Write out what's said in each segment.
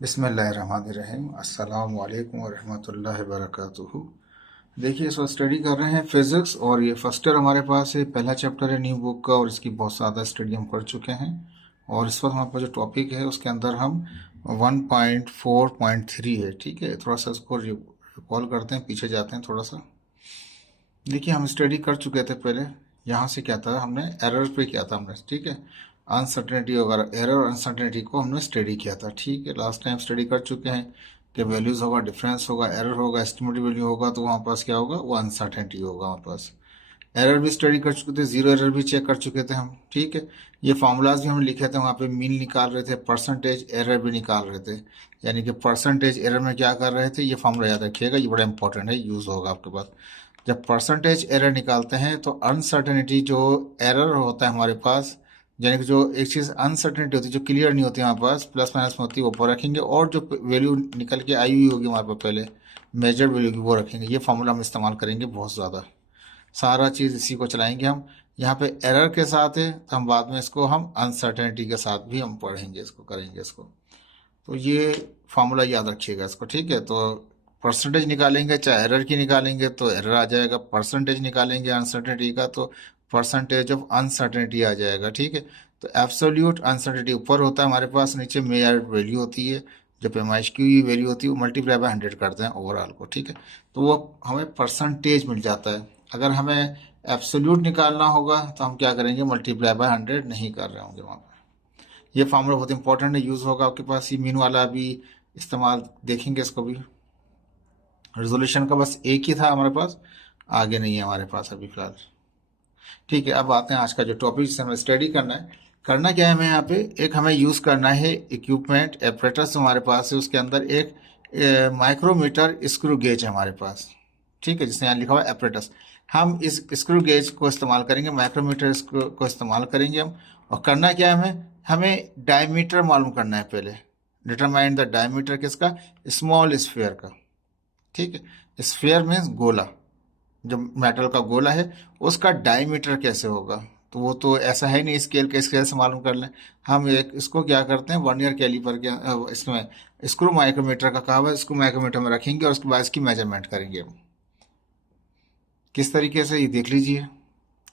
बिस्मिल्लाहिर्रहमानिर्रहीम। अस्सलामु अलैकुम वरहमतुल्लाहि वबरकातुहू। देखिए, इस वक्त स्टडी कर रहे हैं फिज़िक्स और ये फर्स्ट ईयर हमारे पास है, पहला चैप्टर है न्यू बुक का और इसकी बहुत ज़्यादा स्टडी हम कर चुके हैं। और इस वक्त हमारे पास जो टॉपिक है उसके अंदर हम 1.4.3 है। ठीक है, थोड़ा सा इसको रिकॉल करते हैं, पीछे जाते हैं थोड़ा सा। देखिए, हम स्टडी कर चुके थे पहले। यहाँ से क्या था, हमने एरर पे किया था हमने। ठीक है, अनसर्टेनिटी वगैरह, एरर और अनसर्टेनिटी को हमने स्टडी किया था। ठीक है, लास्ट टाइम स्टडी कर चुके हैं कि वैल्यूज होगा, डिफरेंस होगा, एरर होगा, एस्टिमेटेड वैल्यू होगा, तो वहाँ पास क्या होगा, वो अनसर्टेनिटी होगा हमारे पास। एरर भी स्टडी कर चुके थे, जीरो एरर भी चेक कर चुके थे हम। ठीक है, ये फार्मूलाज भी हम लिखे थे, वहाँ पे मीन निकाल रहे थे, परसेंटेज एरर भी निकाल रहे थे। यानी कि परसेंटेज एरर में क्या कर रहे थे, ये फार्मूला याद रखिएगा, ये बड़ा इंपॉर्टेंट है, यूज होगा आपके पास। जब परसेंटेज एरर निकालते हैं तो अनसर्टेनिटी जो एरर होता है हमारे पास, यानी कि जो एक चीज़ अनसर्टेनिटी होती है, जो क्लियर नहीं होती हमारे पास, प्लस माइनस में होती है, वो ऊपर रखेंगे, और जो वैल्यू निकल के आई हुई होगी हमारे पास पहले मेजर्ड वैल्यू की, वो रखेंगे। ये फार्मूला हम इस्तेमाल करेंगे बहुत ज़्यादा, सारा चीज़ इसी को चलाएंगे हम। यहाँ पे एरर के साथ है, तो हम बाद में इसको हम अनसर्टेनिटी के साथ भी हम पढ़ेंगे, इसको करेंगे इसको। तो ये फार्मूला याद रखिएगा इसको। ठीक है, तो परसेंटेज निकालेंगे, चाहे एरर की निकालेंगे तो एरर आ जाएगा, परसेंटेज निकालेंगे अनसर्टेनिटी का तो परसेंटेज ऑफ अनसर्टेनिटी आ जाएगा। ठीक है, तो एब्सोल्यूट अनसर्टेनिटी ऊपर होता है हमारे पास, नीचे मेजर्ड वैल्यू होती है, जो एमआईएस की वैल्यू होती है वो मल्टीप्लाई बाय 100 करते हैं ओवरऑल को। ठीक है, तो वो हमें परसेंटेज मिल जाता है। अगर हमें एब्सोल्यूट निकालना होगा तो हम क्या करेंगे, मल्टीप्लाई बाय 100 नहीं कर रहे होंगे वहाँ पर। ये फार्मूला बहुत इंपॉर्टेंट है, यूज होगा आपके पास। ये मीन वाला भी इस्तेमाल देखेंगे इसको भी। रेजोल्यूशन का बस एक ही था हमारे पास, आगे नहीं है हमारे पास अभी फिलहाल। ठीक है, अब आते हैं आज का जो टॉपिक जिसे हमें स्टडी करना है। करना क्या है हमें यहाँ पे, एक हमें यूज करना है इक्विपमेंट, एपरेटस हमारे पास है, उसके अंदर एक माइक्रोमीटर स्क्रू गेज है हमारे पास। ठीक है, जिसने यहाँ लिखा हुआ है एपरेटस। हम इस स्क्रू गेज को इस्तेमाल करेंगे, माइक्रोमीटर को इस्तेमाल करेंगे हम। और करना क्या है हमें, हमें डायमीटर मालूम करना है पहले। डिटरमाइन द डायमीटर किसका, स्मॉल स्फीयर का। ठीक है, स्फीयर मीन्स गोला, जो मेटल का गोला है उसका डायमीटर कैसे होगा, तो वो तो ऐसा है नहीं स्केल के, स्केल से मालूम कर लें। हम एक इसको क्या करते हैं, वर्नियर कैलिपर के इसमें स्क्रू माइक्रोमीटर का कहा हुआ है, स्क्रू माइक्रोमीटर में रखेंगे और उसके बाद इसकी मेजरमेंट करेंगे हम। किस तरीके से, ये देख लीजिए।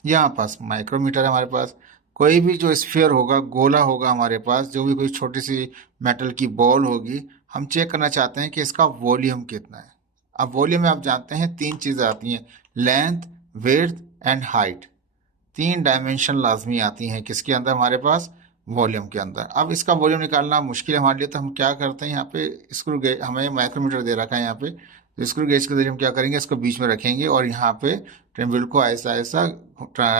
यहाँ पास माइक्रोमीटर है हमारे पास। कोई भी जो स्फीयर होगा, गोला होगा हमारे पास, जो भी कोई छोटी सी मेटल की बॉल होगी, हम चेक करना चाहते हैं कि इसका वॉल्यूम कितना है। अब वॉल्यूम में आप जानते हैं तीन चीज़ें आती हैं, लेंथ, विड्थ एंड हाइट। तीन डायमेंशन लाजमी आती हैं किसके अंदर, हमारे पास वॉल्यूम के अंदर। अब इसका वॉल्यूम निकालना मुश्किल है हमारे लिए, तो हम क्या करते हैं, यहाँ पे स्क्रू गेज, हमें माइक्रोमीटर दे रखा है यहाँ पे, तो स्क्रू गेज के जरिए हम क्या करेंगे, इसको बीच में रखेंगे और यहाँ पे ट्रिम्बल को ऐसा ऐसा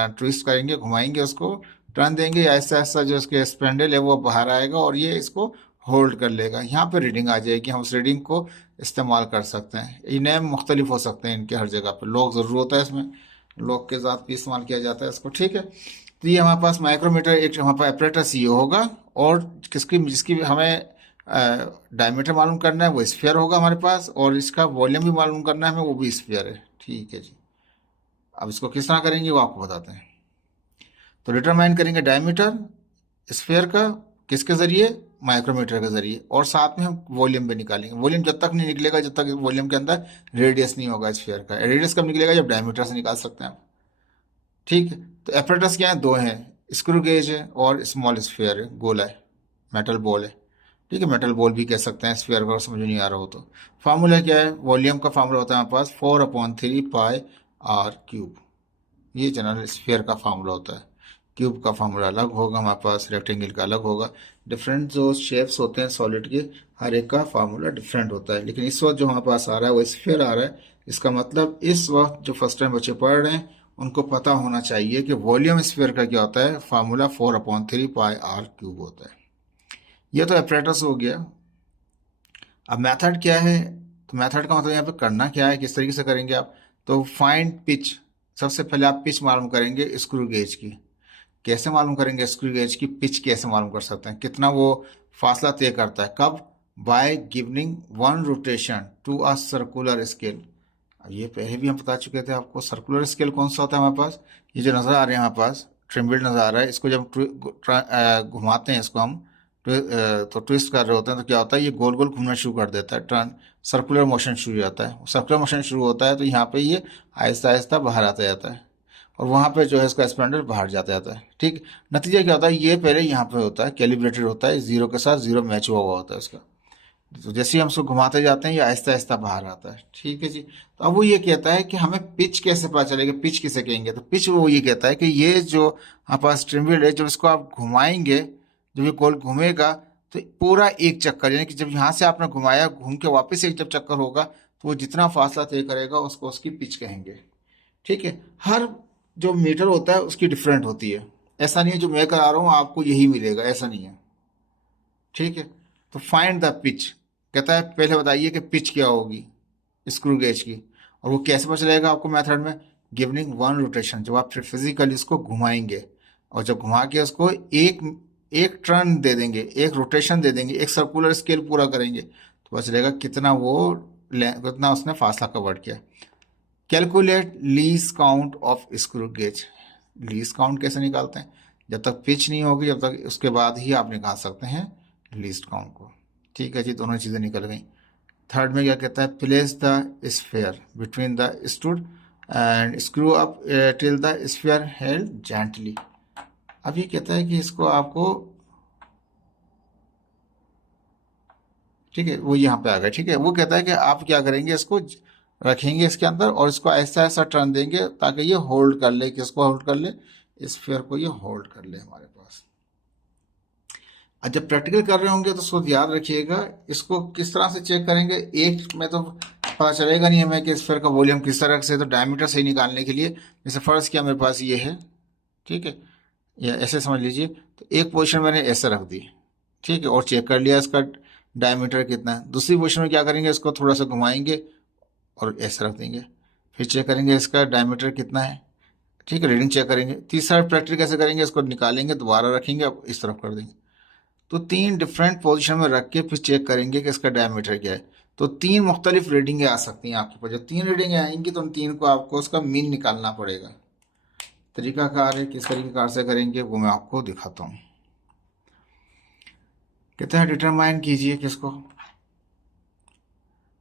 ट्विस्ट करेंगे, घुमाएंगे, उसको टर्न देंगे, ऐसा ऐसा जो इसके स्पेंडल है वो बाहर आएगा और ये इसको होल्ड कर लेगा। यहाँ पे रीडिंग आ जाएगी, हम उस रीडिंग को इस्तेमाल कर सकते हैं। इन्हें मुख्तलिफ हो सकते हैं इनके, हर जगह पे लॉक ज़रूर होता है, इसमें लॉक के साथ भी इस्तेमाल किया जाता है इसको। ठीक है, तो ये हमारे पास माइक्रोमीटर, एक हमारे पास एपरेटस ये होगा, और किसकी जिसकी हमें डायमीटर मालूम करना है वो स्फीयर होगा हमारे पास, और इसका वॉल्यूम भी मालूम करना है हमें, वो भी स्फीयर है। ठीक है जी, अब इसको किस तरह करेंगे वो आपको बताते हैं। तो डिटरमाइन करेंगे डायमीटर स्फीयर का, किसके जरिए, माइक्रोमीटर के जरिए, और साथ में हम वॉल्यूम भी निकालेंगे। वॉल्यूम जब तक नहीं निकलेगा जब तक वॉल्यूम के अंदर रेडियस नहीं होगा स्फीयर का। रेडियस कब निकलेगा, जब डायमीटर से निकाल सकते हैं आप। ठीक है, तो एपरेटस क्या है, दो हैं, स्क्रू गेज है और स्मॉल स्फीयर है, गोला है, मेटल बॉल है। ठीक है, मेटल बॉल भी कह सकते हैं स्फीयर का, समझ नहीं आ रहा हो तो। फार्मूला क्या है, वॉल्यूम का फार्मूला होता है हमारे पास 4/3 पाई r क्यूब। ये जनरल स्फीयर का फार्मूला होता है। क्यूब का फार्मूला अलग होगा हमारे पास, रेक्टेंगल का अलग होगा। डिफरेंट जो शेप्स होते हैं सॉलिड के, हर एक का फार्मूला डिफरेंट होता है। लेकिन इस वक्त जो हमारे पास आ रहा है वो स्फीयर आ रहा है। इसका मतलब इस वक्त जो फर्स्ट टाइम बच्चे पढ़ रहे हैं उनको पता होना चाहिए कि वॉल्यूम स्फीयर का क्या होता है, फार्मूला 4/3 पाई r क्यूब होता है। ये तो एपरेटस हो गया। अब मेथड क्या है, तो मेथड का मतलब यहाँ पे करना क्या है, किस तरीके से करेंगे आप। तो फाइंड पिच, सबसे पहले आप पिच मालूम करेंगे स्क्रू गेज की। कैसे मालूम करेंगे स्क्रू गेज की पिच, कैसे मालूम कर सकते हैं, कितना वो फासला तय करता है, कब, by giving 1 rotation to a circular scale. अब ये पहले भी हम बता चुके थे आपको, सर्कुलर स्केल कौन सा होता है हमारे पास, ये जो नज़र आ रहे हैं हमारे पास ट्रिम्बल नज़र आ रहा है, इसको जब घुमाते हैं इसको हम तो ट्विस्ट कर रहे होते हैं तो क्या होता है, ये गोल गोल घूमना शुरू कर देता है, टर्न सर्कुलर मोशन शुरू हो जाता है। सर्कुलर मोशन शुरू होता है तो यहाँ पे ये आहिस्ता आहिस्ता बाहर आता जाता है और वहाँ पे जो है इसका स्प्लेंडर बाहर जाता जाता है। ठीक, नतीजा क्या होता है, ये पहले यहाँ पे होता है, कैलिब्रेटेड होता है, जीरो के साथ जीरो मैच हुआ हुआ होता है इसका। तो जैसे ही हम उसको घुमाते जाते हैं ये आहिस्ता आहिस्ता बाहर आता है। ठीक है जी। तो अब वो ये कहता है कि हमें पिच कैसे पता चलेगा, पिच किसे कहेंगे, तो पिच वो ये कहता है कि ये जो हमारे पास स्ट्रीम व्हील है, जब इसको आप घुमाएंगे, जब ये गोल घूमेगा तो पूरा एक चक्कर, यानी कि जब यहाँ से आपने घुमाया, घूम के वापस एक जब चक्कर होगा तो वो जितना फासला तय करेगा उसको उसकी पिच कहेंगे। ठीक है, हर जो मीटर होता है उसकी डिफरेंट होती है। ऐसा नहीं है जो मैं करा रहा हूँ आपको यही मिलेगा, ऐसा नहीं है। ठीक है, तो फाइंड द पिच कहता है, पहले बताइए कि पिच क्या होगी स्क्रू गेज की, और वो कैसे पता चलेगा आपको मेथड में, गिवनिंग वन रोटेशन, जब आप फिजिकली इसको घुमाएंगे और जब घुमा के उसको एक एक टर्न दे देंगे, एक रोटेशन दे देंगे, एक सर्कुलर स्केल पूरा करेंगे तो पता चलेगा कितना वो कितना उसने फासला कवर किया। Calculate lease count of screw gauge. Lease count कैसे निकालते हैं, जब तक पिच नहीं होगी जब तक, उसके बाद ही आप निकाल सकते हैं लीस्ट काउंट को। ठीक है जी, दोनों चीज़ें निकल गई। थर्ड में क्या कहता है, place the sphere between the stood and screw up till the sphere held gently. अब ये कहता है कि इसको आपको, ठीक है वो यहाँ पे आ गया। ठीक है, वो कहता है कि आप क्या करेंगे, इसको रखेंगे इसके अंदर और इसको ऐसा ऐसा टर्न देंगे ताकि ये होल्ड कर ले, किसको होल्ड कर ले, स्फीयर को ये होल्ड कर ले हमारे पास। और जब प्रैक्टिकल कर रहे होंगे तो उसको याद रखिएगा, इसको किस तरह से चेक करेंगे, एक में तो पता चलेगा नहीं हमें कि स्फीयर का वॉल्यूम किस तरह से, तो डायमीटर सही निकालने के लिए जैसे फर्ज किया मेरे पास ये है, ठीक है, या ऐसे समझ लीजिए, तो एक पोजीशन मैंने ऐसे रख दी, ठीक है, और चेक कर लिया इसका डायमीटर कितना है। दूसरी पोजीशन में क्या करेंगे, इसको थोड़ा सा घुमाएंगे और ऐसे रख देंगे, फिर चेक करेंगे इसका डायमीटर कितना है, ठीक है, रीडिंग चेक करेंगे। तीसरा प्रैक्टिस कैसे करेंगे, इसको निकालेंगे, दोबारा रखेंगे, अब इस तरफ कर देंगे। तो तीन डिफरेंट पोजीशन में रख के फिर चेक करेंगे कि इसका डायमीटर क्या है। तो तीन मुख्तलिफ रीडिंगें आ सकती हैं आपके पास। जब तीन रीडिंगें आएंगी तो उन तीन को आपको उसका मीन निकालना पड़ेगा। तरीकाकार है, किस तरीकेकार से करेंगे वो मैं आपको दिखाता हूँ। कहते हैं डिटरमाइन कीजिए किसको,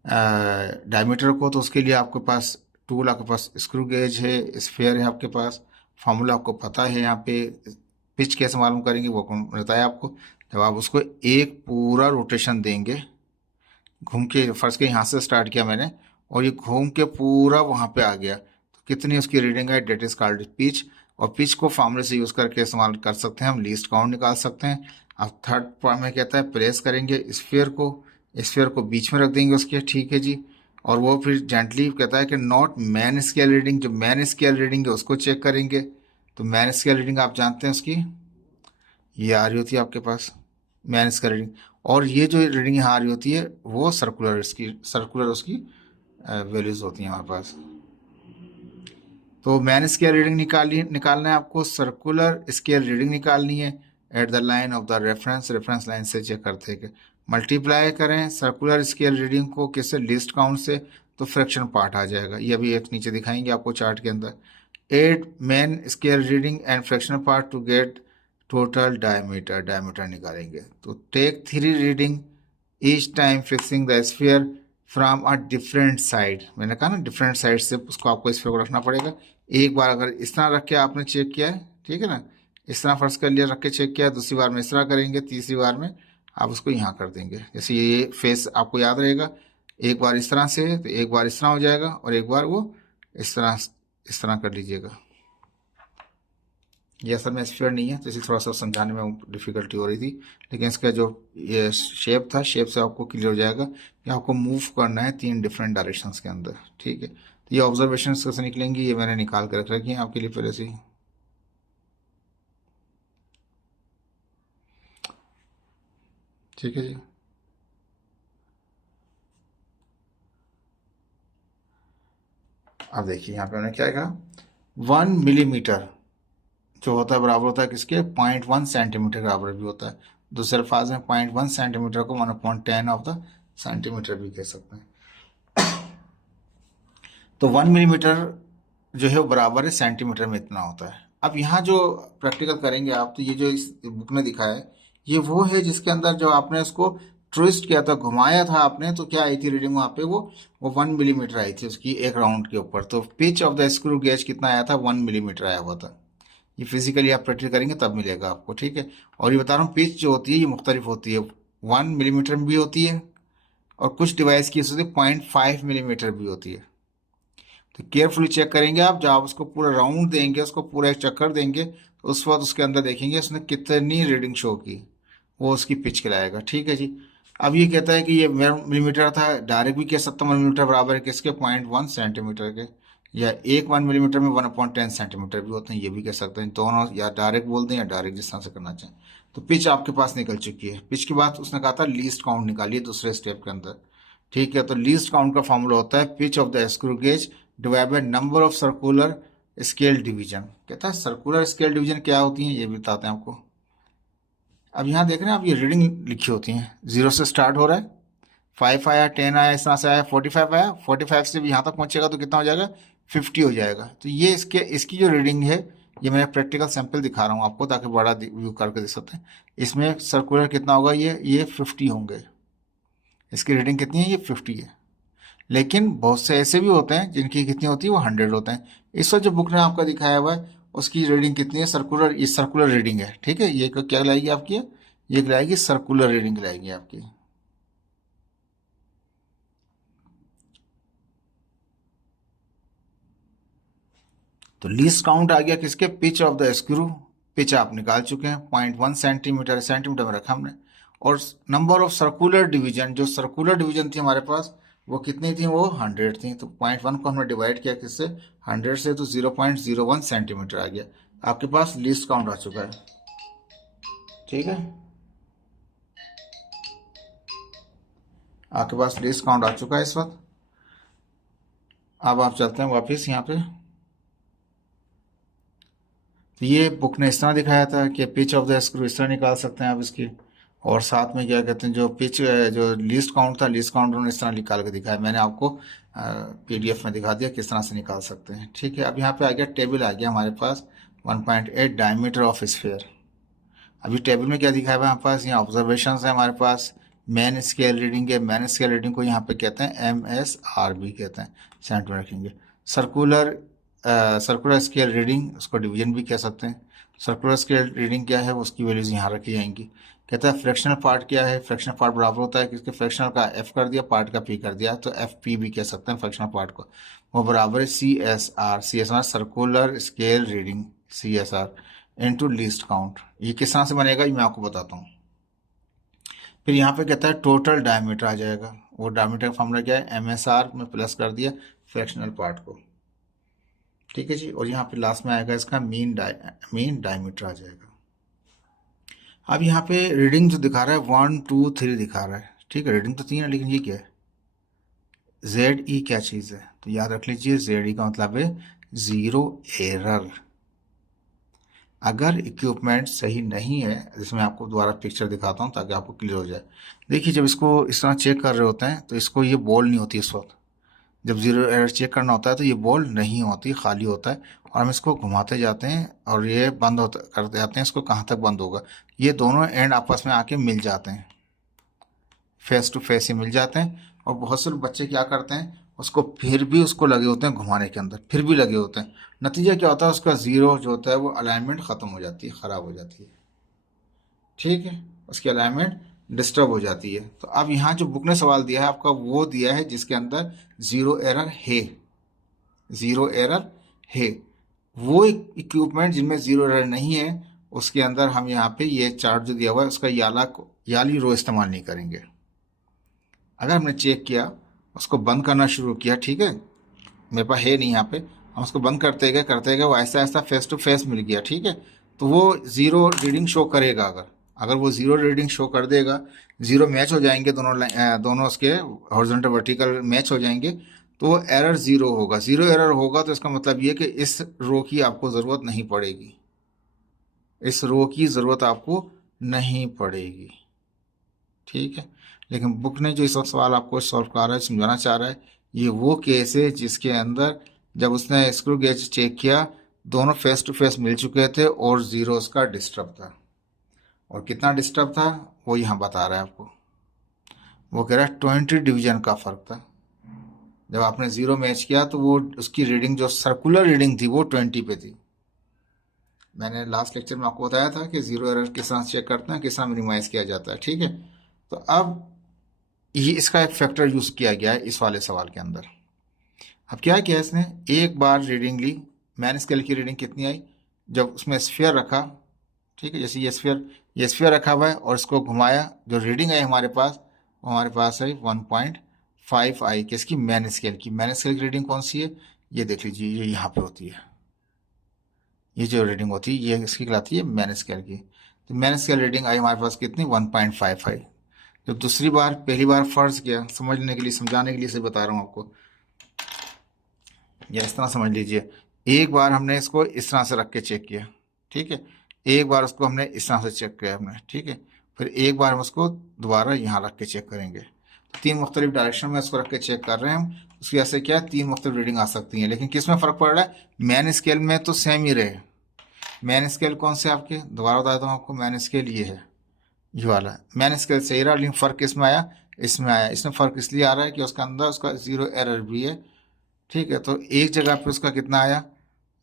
डायमीटर को। तो उसके लिए आपके पास टूल, आपके पास स्क्रू गेज है, स्फीयर है आपके पास, फार्मूला आपको पता है। यहाँ पे पिच कैसे मालूम करेंगे वो बताया आपको। जब आप उसको एक पूरा रोटेशन देंगे, घूम के, फर्स्ट के यहाँ से स्टार्ट किया मैंने और ये घूम के पूरा वहाँ पे आ गया, तो कितनी उसकी रीडिंग है, डेट इज कॉल्ड पिच। और पिच को फार्मूले से यूज़ करके इस्तेमाल कर सकते हैं हम, लीस्ट काउंट निकाल सकते हैं। अब थर्ड पार्ट में कहता है प्रेस करेंगे स्फीयर को बीच में रख देंगे उसके, ठीक है जी। और वो फिर जेंटली कहता है कि नॉट मैन स्केल रीडिंग, जो मैन स्केल रीडिंग है उसको चेक करेंगे। तो मैन स्केल रीडिंग आप जानते हैं उसकी, ये आ रही होती है आपके पास मैन स्केल रीडिंग। और ये जो रीडिंग यहाँ आ रही होती है वो सर्कुलर उसकी वैल्यूज होती हैं हमारे पास। तो मैन स्केल रीडिंग निकालना है आपको, सर्कुलर स्केल रीडिंग निकालनी है at the line of the reference line से चेक करते हैं। मल्टीप्लाई करें सर्कुलर स्केल रीडिंग को किससे, लिस्ट काउंट से, तो फ्रैक्शन पार्ट आ जाएगा। ये अभी एक नीचे दिखाएंगे आपको चार्ट के अंदर। Add main scale reading and fractional part to get total diameter निकालेंगे। तो take 3 reading each time fixing the sphere from a different side. मैंने कहा ना डिफरेंट साइड से उसको आपको स्फीयर को रखना पड़ेगा। एक बार अगर इस तरह रख के आपने चेक किया है, ठीक है ना, इस तरह फर्स्ट कर लिया, रख के चेक किया, दूसरी बार में इस तरह करेंगे, तीसरी बार में आप उसको यहाँ कर देंगे। जैसे ये फेस आपको याद रहेगा, एक बार इस तरह से तो एक बार इस तरह हो जाएगा और एक बार वो इस तरह कर लीजिएगा। ये असल में स्फीयर नहीं है तो इसलिए थोड़ा सा समझाने में डिफ़िकल्टी हो रही थी, लेकिन इसका जो ये शेप था, शेप से आपको क्लियर हो जाएगा कि आपको मूव करना है 3 डिफरेंट डायरेक्शंस के अंदर। ठीक है, तो ये ऑब्जर्वेशन कैसे निकलेंगी ये मैंने निकाल कर रख रखी है आपके लिए पहले से ही। ठीक है जी, अब देखिए यहाँ पे मैंने क्या कहा, 1 मिलीमीटर जो होता है बराबर होता है किसके, 0.1 सेंटीमीटर के बराबर भी होता है। दूसरे अल्फाज में 0.1 सेंटीमीटर को 1/10 ऑफ द सेंटीमीटर भी कह सकते हैं। तो 1 मिलीमीटर जो है वो बराबर है सेंटीमीटर में इतना होता है। अब यहाँ जो प्रैक्टिकल करेंगे आप, तो ये जो इस बुक में दिखा है ये वो है जिसके अंदर जो आपने उसको ट्विस्ट किया था, घुमाया था आपने, तो क्या आई थी रीडिंग वहां पे? वो 1 मिलीमीटर आई थी उसकी एक राउंड के ऊपर। तो pitch of the screw gauge कितना आया था? 1 मिलीमीटर आया हुआ था। ये फिजिकली आप प्रैक्टिस करेंगे तब मिलेगा आपको, ठीक है। और ये बता रहा हूँ पिच जो होती है ये मुख्तलिफ होती है, 1 मिलीमीटर में भी होती है और कुछ डिवाइस की 0.5 मिलीमीटर भी होती है। तो केयरफुली चेक करेंगे आप, जब आप उसको पूरा राउंड देंगे, उसको पूरा एक चक्कर देंगे, तो उस वक्त उसके अंदर देखेंगे उसने कितनी रीडिंग शो की, वो उसकी पिच कहलाएगा, ठीक है जी। अब ये कहता है कि ये मिलीमीटर था, डायरेक्ट भी कह सकता हूँ मिलीमीटर बराबर है किसके? 0.1 सेंटीमीटर के, या एक 1 मिलीमीटर में 1/10 सेंटीमीटर भी होते हैं, ये भी कह सकते हैं। दोनों या डायरेक्ट बोल दें या डायरेक्ट, जिस तरह से करना चाहें। तो पिच आपके पास निकल चुकी है। पिच के बाद उसने कहा था लीस्ट काउंट निकालिए दूसरे स्टेप के अंदर, ठीक है। तो लीस्ट काउंट का फॉर्मूला होता है pitch of the screw gauge divide by number of circular scale division. कहता है सर्कुलर स्केल डिवीजन क्या होती है ये भी बताते हैं आपको। अब यहाँ देख रहे हैं आप, ये रीडिंग लिखी होती हैं, 0 से स्टार्ट हो रहा है, 5 आया, 10 आया, इस तरह से आया, 45 आया, 45 से भी यहाँ तक पहुँचेगा तो कितना हो जाएगा? 50 हो जाएगा। तो ये इसकी जो रीडिंग है, ये मैं प्रैक्टिकल सैंपल दिखा रहा हूँ आपको ताकि बड़ा व्यू करके देख सकते हैं। इसमें सर्कुलर कितना होगा? ये 50 होंगे। इसकी रीडिंग कितनी है? ये 50 है। लेकिन बहुत से ऐसे भी होते हैं जिनकी कितनी होती है? वो 100 होते हैं। इस वक्त जो बुक ने आपका दिखाया हुआ है उसकी रीडिंग कितनी है? सर्कुलर, ये सर्कुलर रीडिंग है, ठीक है। ये क्या लाएगी आपकी? ये लाएगी सर्कुलर रीडिंग लाएगी आपकी। तो लीस्ट काउंट आ गया किसके? Pitch of the screw. Pitch आप निकाल चुके हैं, 0.1 सेंटीमीटर, सेंटीमीटर में रखा हमने। और नंबर ऑफ सर्कुलर डिवीजन, जो सर्कुलर डिवीजन थी हमारे पास वो कितनी थी? वो 100 थी। तो 0.1 को हमने डिवाइड किया किससे? 100 से, तो 0.01 सेंटीमीटर आ गया। आपके पास लीस्ट काउंट आ चुका है, ठीक है। आपके पास लीस्ट काउंट आ चुका है इस वक्त। अब आप चलते हैं वापस यहाँ पे। तो ये बुक ने इस तरह दिखाया था कि पिच ऑफ द स्क्रू इस तरह निकाल सकते हैं आप इसकी। और साथ में क्या कहते हैं, जो पिच, जो लीस्ट काउंट था, लीस्ट काउंट उन्होंने इस तरह निकाल के दिखाया। मैंने आपको पीडीएफ में दिखा दिया किस तरह से निकाल सकते हैं, ठीक है। अब यहाँ पे आ गया टेबल, आ गया हमारे पास 1.8 डायमीटर ऑफ स्फीयर। अभी टेबल में क्या दिखाया हुआ है हमारे पास? यहाँ ऑब्जर्वेशन है हमारे पास, मैन स्केल रीडिंग है। मैन स्केल रीडिंग को यहाँ पे कहते हैं MSR भी कहते हैं, सेंटीमीटर रखेंगे। सर्कुलर सर्कुलर स्केल रीडिंग, उसको डिवीजन भी कह सकते हैं। सर्कुलर स्केल रीडिंग क्या है, उसकी वैल्यूज यहाँ रखी जाएंगी। कहता है फ्रैक्शनल पार्ट क्या है? फ्रैक्शनल पार्ट बराबर होता है किसके? फ्रैक्शनल का F कर दिया, पार्ट का P कर दिया, तो FP भी कह सकते हैं फ्रैक्शनल पार्ट को। वो बराबर है CSR circular scale reading, CSR into least count. ये किस तरह से बनेगा ये मैं आपको बताता हूँ। फिर यहाँ पे कहता है टोटल डायमीटर आ जाएगा। वो डायमीटर का फॉर्मूला क्या है? MSR में प्लस कर दिया फ्रैक्शनल पार्ट को, ठीक है जी। और यहाँ पे लास्ट में आएगा इसका मीन डायमीटर आ जाएगा। अब यहाँ पे रीडिंग जो दिखा रहा है 1 2 3 दिखा रहा है, ठीक है। रीडिंग तो 3 है, लेकिन ये क्या है? ZE क्या चीज़ है? तो याद रख लीजिए ZE का मतलब है ज़ीरो एरर। अगर इक्विपमेंट सही नहीं है, जिसमें आपको दोबारा पिक्चर दिखाता हूँ ताकि आपको क्लियर हो जाए। देखिए जब इसको इस तरह चेक कर रहे होते हैं तो इसको ये बॉल नहीं होती इस वक्त। जब जीरो एरर चेक करना होता है तो ये बॉल नहीं होती, खाली होता है। और हम इसको घुमाते जाते हैं और ये बंद होता करते जाते हैं, इसको कहाँ तक बंद होगा। ये दोनों एंड आपस में आके मिल जाते हैं, फेस टू फेस ही मिल जाते हैं। और बहुत से बच्चे क्या करते हैं, उसको फिर भी उसको लगे होते हैं घुमाने के अंदर, फिर भी लगे होते हैं। नतीजा क्या होता है? उसका जीरो जो होता है वो अलाइनमेंट ख़त्म हो जाती है, ख़राब हो जाती है, ठीक है। उसकी अलाइनमेंट डिस्टर्ब हो जाती है। तो अब यहाँ जो बुक ने सवाल दिया है आपका, वो दिया है जिसके अंदर ज़ीरो एरर है, ज़ीरो एरर है। वो इक्विपमेंट जिनमें ज़ीरो एरर नहीं है उसके अंदर हम यहाँ पे ये चार्ट जो दिया हुआ है उसका याली रो इस्तेमाल नहीं करेंगे। अगर हमने चेक किया, उसको बंद करना शुरू किया, ठीक है, मेरे पास है नहीं यहाँ पे, हम उसको बंद करते गए वो ऐसा ऐसा फेस टू फेस मिल गया, ठीक है। तो वो ज़ीरो रीडिंग शो करेगा। अगर अगर वो ज़ीरो रीडिंग शो कर देगा, ज़ीरो मैच हो जाएंगे, दोनों उसके हॉरिजॉन्टल वर्टिकल मैच हो जाएंगे, तो वो एरर ज़ीरो होगा। ज़ीरो एरर होगा तो इसका मतलब ये कि इस रो की आपको ज़रूरत नहीं पड़ेगी, इस रो की ज़रूरत आपको नहीं पड़ेगी, ठीक है। लेकिन बुक ने जो इस वक्त सवाल आपको सॉल्व कर रहा है, समझाना चाह रहा है, ये वो केस है जिसके अंदर जब उसने स्क्रू गेज चेक किया, दोनों फेस टू फेस मिल चुके थे और ज़ीरो उसका डिस्टर्ब था। और कितना डिस्टर्ब था वो यहाँ बता रहा है आपको। वो कह रहा है 20 डिवीजन का फर्क था। जब आपने 0 मैच किया तो वो उसकी रीडिंग जो सर्कुलर रीडिंग थी वो 20 पे थी। मैंने लास्ट लेक्चर में आपको बताया था कि 0 एरर किस तरह चेक करते हैं, किस तरह मिनिमाइज किया जाता है, ठीक है। तो अब ये इसका एक फैक्टर यूज किया गया है इस वाले सवाल के अंदर। अब क्या किया इसने, एक बार रीडिंग ली, मैन स्केल की रीडिंग कितनी आई, जब उसमें स्फीयर रखा, ठीक है, जैसे ये स्फीयर रखा हुआ है और इसको घुमाया, जो रीडिंग आई हमारे पास वो हमारे पास आई 1.5 आई किसकी, मैन स्केल की। मैन स्केल की रीडिंग कौन सी है, ये देख लीजिए, ये यहाँ पे होती है, ये जो रीडिंग होती है ये इसकी कहलाती है मैन स्केल की। तो मैन स्केल रीडिंग आई हमारे पास कितनी, 1.5 आई। जब दूसरी बार, पहली बार फर्ज किया, समझने के लिए, समझाने के लिए से बता रहा हूँ आपको, या इस तरह समझ लीजिए, एक बार हमने इसको इस तरह से रख के चेक किया, ठीक है, एक बार उसको हमने इस तरह से चेक किया हमने, ठीक है, फिर एक बार हम उसको दोबारा यहाँ रख के चेक करेंगे। तो 3 मुख्तलिफ डायरेक्शन में इसको रख के चेक कर रहे हैं हम, उसकी वजह से क्या है, 3 मुख्तलिफ रीडिंग आ सकती हैं, लेकिन किस में फ़र्क पड़ रहा है, मैन स्केल में तो सेम ही रहे। मैन स्केल कौन से आपके, दोबारा बता देता हूँ आपको, मैन स्केल ये है, ये वाला मैन स्केल सही रहा, लेकिन फ़र्क किस में आया, इसमें आया। इसमें फ़र्क इसलिए आ रहा है कि उसका अंदर उसका 0 एरर भी है, ठीक है। तो एक जगह पे उसका कितना आया,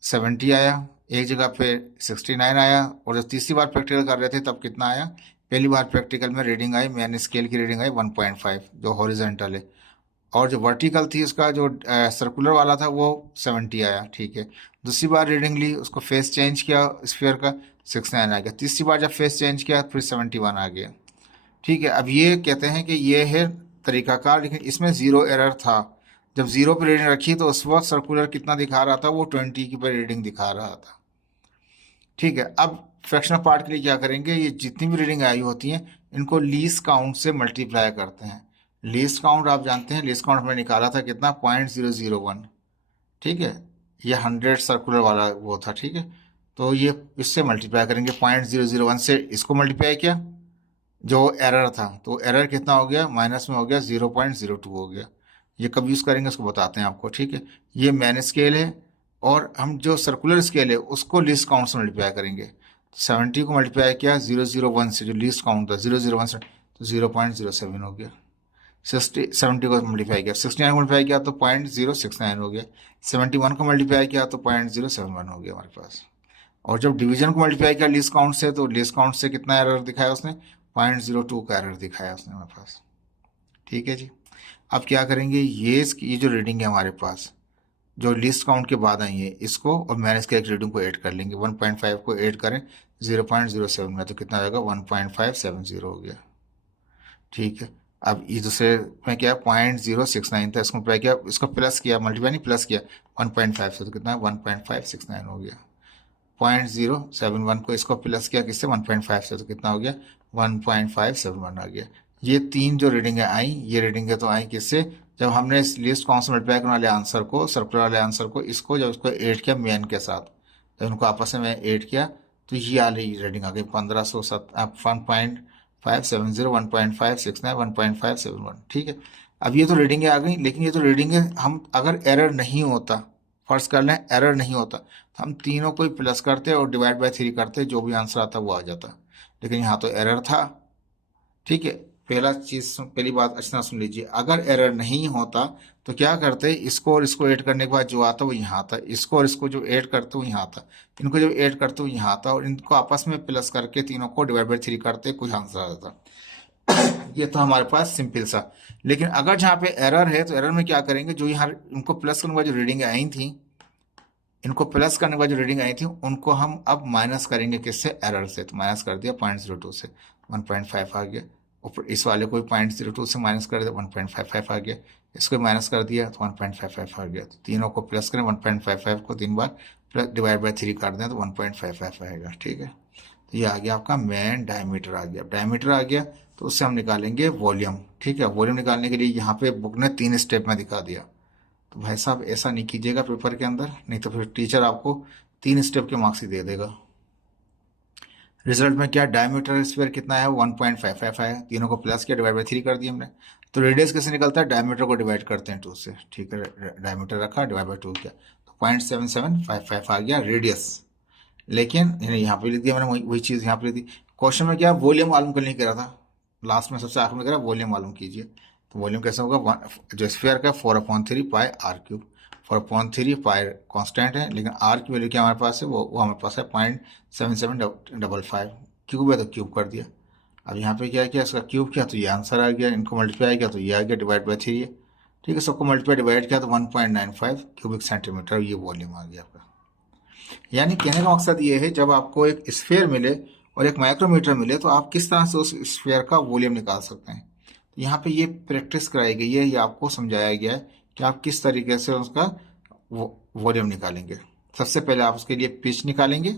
70 आया, एक जगह पे 69 आया, और जब तीसरी बार प्रैक्टिकल कर रहे थे तब कितना आया, पहली बार प्रैक्टिकल में रीडिंग आई, मैन स्केल की रीडिंग आई 1.5 जो हॉरिजेंटल है, और जो वर्टिकल थी उसका जो सर्कुलर वाला था वो 70 आया, ठीक है। दूसरी बार रीडिंग ली, उसको फेस चेंज किया स्फीयर का, 69 आ गया। तीसरी बार जब फेस चेंज किया फिर 71 आ गया, ठीक है। अब ये कहते हैं कि ये है तरीकाकार, लेकिन इसमें 0 एरर था। जब 0 पे रीडिंग रखी तो उस वक्त सर्कुलर कितना दिखा रहा था, वो 20 की पे रीडिंग दिखा रहा था, ठीक है। अब फ्रैक्शनल पार्ट के लिए क्या करेंगे, ये जितनी भी रीडिंग आई होती हैं इनको लीस्ट काउंट से मल्टीप्लाई करते हैं। लीस्ट काउंट आप जानते हैं, लीस्ट काउंट हमने निकाला था कितना, 0.001, ठीक है। ये 100 सर्कुलर वाला वो था, ठीक है। तो ये इससे मल्टीप्लाई करेंगे, 0.001 से इसको मल्टीप्लाई किया जो एरर था, तो एरर कितना हो गया, माइनस में हो गया 0.02 हो गया। ये कब यूज़ करेंगे उसको बताते हैं आपको, ठीक है। ये मैन स्केल है, और हम जो सर्कुलर स्केल है उसको लीस्ट काउंट से मल्टीप्लाई करेंगे। 70 को मल्टीप्लाई किया 001 से, जो लीस्ट काउंट था 001 से, तो 0.07 हो गया। 70 को मल्टीप्लाई किया, 69 को मल्टीप्लाई किया तो 0.069 हो गया, 71 को मल्टीप्लाई किया तो 0.071 हो गया हमारे पास। और जब डिवीजन को मल्टीप्लाई किया लीस्ट काउंट से, तो लीस्ट काउंट से कितना एरर दिखाया उसने, 0.02 का एरर दिखाया उसने हमारे पास, ठीक है जी। अब क्या करेंगे, ये जो रीडिंग है हमारे पास जो लिस्ट काउंट के बाद आई है, इसको और मैनेज के एक रीडिंग को ऐड कर लेंगे, 1.5 को ऐड करें 0.07 में तो कितना आ जाएगा, 1.570 हो गया, ठीक है। अब ये दूसरे में क्या 0.069 था, इसको मल्टीप्लाई किया, इसको प्लस किया, मल्टीप्लाई नहीं प्लस किया 1.5 से, तो कितना है 1.569 हो गया। 0.071 को इसको प्लस किया किससे, 1.5 से, तो कितना हो गया 1.571 आ गया। ये 3 जो रीडिंगें आई, ये रीडिंगें तो आई किससे, जब हमने इस लिस्ट काउंट से मल्टीप्लाई करने वाले आंसर को, सर्कुलर वाले आंसर को, इसको जब इसको ऐड किया मैन के साथ, जब इनको आपस में ऐड किया तो ये वाली रीडिंग आ गई 1.570, 1.569, 1.571, ठीक है। अब ये तो रीडिंगें आ गई, लेकिन ये तो रीडिंगें हम अगर एरर नहीं होता, फर्ज कर लें एरर नहीं होता, तो हम तीनों को ही प्लस करते और डिवाइड बाय 3 करते, जो भी आंसर आता वो आ जाता, लेकिन यहाँ तो एरर था, ठीक है। पहली बात अच्छी तरह सुन लीजिए, अगर एरर नहीं होता तो क्या करते, इसको और इसको ऐड करने के बाद जो आता वो यहाँ आता, इसको और इसको जो ऐड करते वो यहाँ आता, इनको जब ऐड करते वो यहाँ आता, और इनको आपस में प्लस करके तीनों को डिवाइड बाय 3 करते कुछ आंसर आ जाता। ये तो हमारे पास सिंपल सा। लेकिन अगर जहाँ पे एरर है तो एरर में क्या करेंगे, जो यहाँ इनको प्लस करने के बाद जो रीडिंग आई थी, इनको प्लस करने के बाद जो रीडिंग आई थी उनको हम अब माइनस करेंगे किससे, एरर से, तो माइनस कर दिया 0.02 से, 1.5 आ गया। और इस वाले को 0.02 से माइनस कर दिया 1.55 आ गया, इसको माइनस कर दिया तो 1.55 आ गया। तो तीनों को प्लस करें, 1.55 को 3 बार प्लस डिवाइड बाय 3 कर दें तो 1.55 आएगा, ठीक है। तो ये आ गया आपका मैन डायमीटर आ गया। डायमीटर आ गया तो उससे हम निकालेंगे वॉल्यूम, ठीक है। वॉल्यूम निकालने के लिए यहाँ पे बुक ने 3 स्टेप में दिखा दिया, तो भाई साहब ऐसा नहीं कीजिएगा पेपर के अंदर, नहीं तो फिर टीचर आपको 3 स्टेप के मार्क्स ही दे देगा। रिजल्ट में क्या, डायमीटर स्क्वायर कितना है, 1.55 है, तीनों को प्लस किया, डिवाइड बाय 3 कर दिया हमने। तो रेडियस कैसे निकलता है, डायमीटर को डिवाइड करते हैं 2 से, ठीक है। डायमीटर रखा, डिवाइड बाय 2 किया, तो 0.7755 आ गया रेडियस। लेकिन यहाँ पे लिख दिया मैंने, वही चीज़ यहाँ पे लिख दी, क्वेश्चन में क्या वॉल्यूम मालूम करने कह रहा था, लास्ट में सबसे आखिर में कह रहा वॉल्यूम मालूम कीजिए। तो वॉल्यूम कैसे होगा, जो स्फीयर का 4/3 पाई r³ 4/3 पाई कांस्टेंट है, लेकिन r की वैल्यू क्या हमारे पास है, वो हमारे पास है 0.7755। क्यूब है तो क्यूब कर दिया। अब यहाँ पे क्या किया, इसका क्यूब किया तो ये आंसर आ गया, इनको मल्टीप्लाई किया तो ये आ गया, डिवाइड बाई 3 है। ठीक है, सबको मल्टीप्लाई डिवाइड किया तो 1.95 क्यूबिक सेंटीमीटर ये वॉल्यूम आ गया आपका। यानी कहने का मकसद ये है, जब आपको एक स्फीयर मिले और एक माइक्रोमीटर मिले तो आप किस तरह से उस स्फीयर का वॉल्यूम निकाल सकते हैं। तो यहाँ पे ये प्रैक्टिस कराई गई है, ये आपको समझाया गया है कि आप किस तरीके से उसका वॉल्यूम निकालेंगे। सबसे पहले आप उसके लिए पिच निकालेंगे,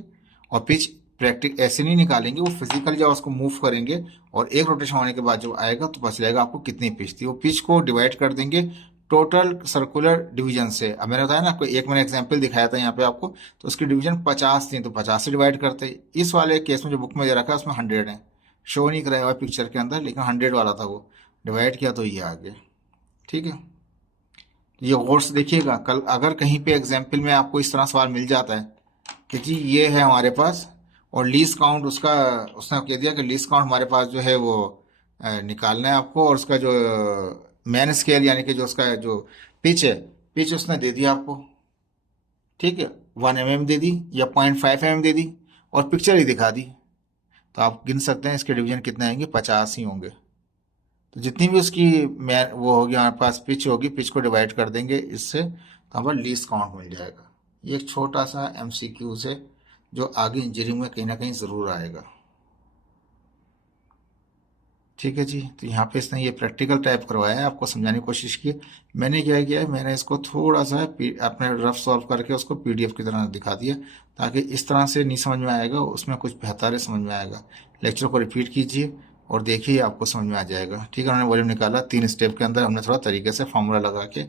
और पिच प्रैक्टिक ऐसे नहीं निकालेंगे, वो फिजिकल जब उसको मूव करेंगे और एक रोटेशन होने के बाद जो आएगा तो पता चलेगा आपको कितनी पिच थी। वो पिच को डिवाइड कर देंगे टोटल सर्कुलर डिवीजन से। अब मैंने बताया ना आपको, एक मैंने एग्जांपल दिखाया था यहाँ पे आपको, तो उसकी डिवीजन 50 थी तो 50 से डिवाइड करते हैं। इस वाले केस में जो बुक में दे रखा है उसमें 100 है, शो नहीं कराया हुआ पिक्चर के अंदर, लेकिन 100 वाला था, वो डिवाइड किया तो ये आ गया। ठीक है, ये गौर से देखिएगा, कल अगर कहीं पे एग्जाम्पल में आपको इस तरह सवाल मिल जाता है कि जी ये है हमारे पास, और लीस्ट काउंट उसका, उसने कह दिया कि लीस्ट काउंट हमारे पास जो है वो निकालना है आपको, और उसका जो मैन स्केल यानी कि जो उसका जो पिच है, पिच उसने दे दिया आपको। ठीक है, 1 mm दे दी या 0.5 mm दे दी, और पिक्चर ही दिखा दी, तो आप गिन सकते हैं इसके डिवीजन कितने आएंगे, 50 ही होंगे। तो जितनी भी उसकी वो होगी हमारे पास पिच होगी, पिच को डिवाइड कर देंगे इससे, तो हमारा लीस्ट काउंट मिल जाएगा। ये एक छोटा सा MCQ से जो आगे इंजीनियरिंग में कहीं ना कहीं ज़रूर आएगा। ठीक है जी, तो यहाँ पे इसने ये प्रैक्टिकल टाइप करवाया है, आपको समझाने की कोशिश की। मैंने क्या किया है, मैंने इसको थोड़ा सा अपने रफ सॉल्व करके उसको PDF की तरह दिखा दिया, ताकि इस तरह से नहीं समझ में आएगा, उसमें कुछ बेहतर समझ में आएगा। लेक्चर को रिपीट कीजिए और देखिए, आपको समझ में आ जाएगा। ठीक है, उन्होंने वॉल्यूम निकाला 3 स्टेप के अंदर, हमने थोड़ा तरीके से फार्मूला लगा के,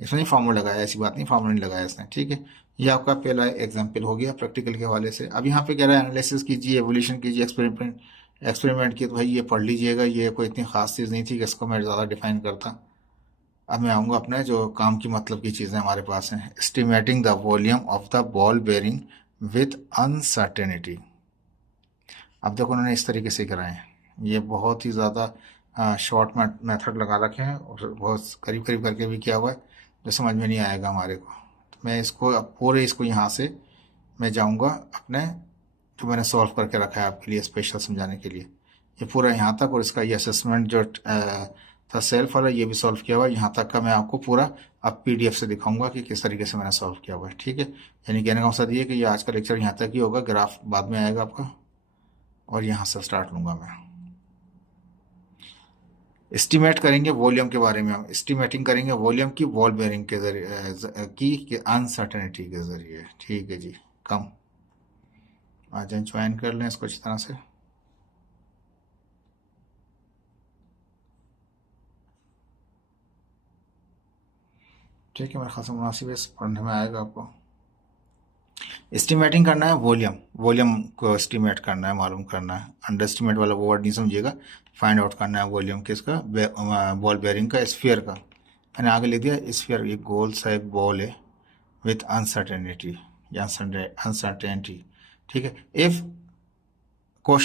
इसमें नहीं फार्मूला लगाया, ऐसी बात नहीं, फार्मूला नहीं लगाया इसने। ठीक है, ये आपका पहला एग्जाम्पल हो गया प्रैक्टिकल के हवाले से। अब यहाँ पे कह रहा है एनालिसिस कीजिए, एवोल्यूशन कीजिए, एक्सपेरिमेंट की, तो भाई ये पढ़ लीजिएगा, ये कोई इतनी खास चीज़ नहीं थी कि इसको मैं ज़्यादा डिफाइन करता। अब मैं आऊँगा अपने जो काम की मतलब की चीज़ें हमारे पास हैं। Estimating the volume of the ball bearing with uncertainty. अब देखो उन्होंने इस तरीके से कराए हैं, ये बहुत ही ज़्यादा शॉर्ट मेथड लगा रखे हैं, और बहुत करीब करीब करके भी किया हुआ है, जो समझ में नहीं आएगा हमारे को। तो मैं इसको अब पूरे इसको यहाँ से मैं जाऊँगा अपने जो मैंने सॉल्व करके रखा है आपके लिए स्पेशल समझाने के लिए, ये पूरा यहाँ तक, और इसका ये असेसमेंट जो था सेल्फ वाला, ये भी सॉल्व किया हुआ है। यहाँ तक का मैं आपको पूरा अब PDF से दिखाऊंगा कि किस तरीके से मैंने सॉल्व किया हुआ है। ठीक है, यानी कहने का मकसद ये कि ये आज का लेक्चर यहाँ तक ही होगा, ग्राफ बाद में आएगा आपका, और यहाँ से स्टार्ट लूँगा मैं। एस्टिमेट करेंगे वॉल्यूम के बारे में, हम एस्टिमेटिंग करेंगे वॉल्यूम की बॉल बेरिंग के जरिए की अनसर्टेनिटी के जरिए। ठीक है जी, कम आ जाए, ज्वाइन कर लें इसको अच्छी तरह से। ठीक है, मेरे ख्याल से मुनासिब है, पढ़ने में आएगा आपको। एस्टिमेटिंग करना है वॉल्यूम, वॉल्यूम को एस्टिमेट करना है, मालूम करना है। अंडर एस्टिमेट वाला वो वर्ड नहीं समझिएगा, फाइंड आउट करना है वॉल्यूम किसका, बॉल बेरिंग का, स्फीयर का। मैंने आगे लिख दिया स्फीयर, ये गोल सा एक बॉल है विथ अनसर्टेनिटी या अनसर्टेनिटी। ठीक है, इफ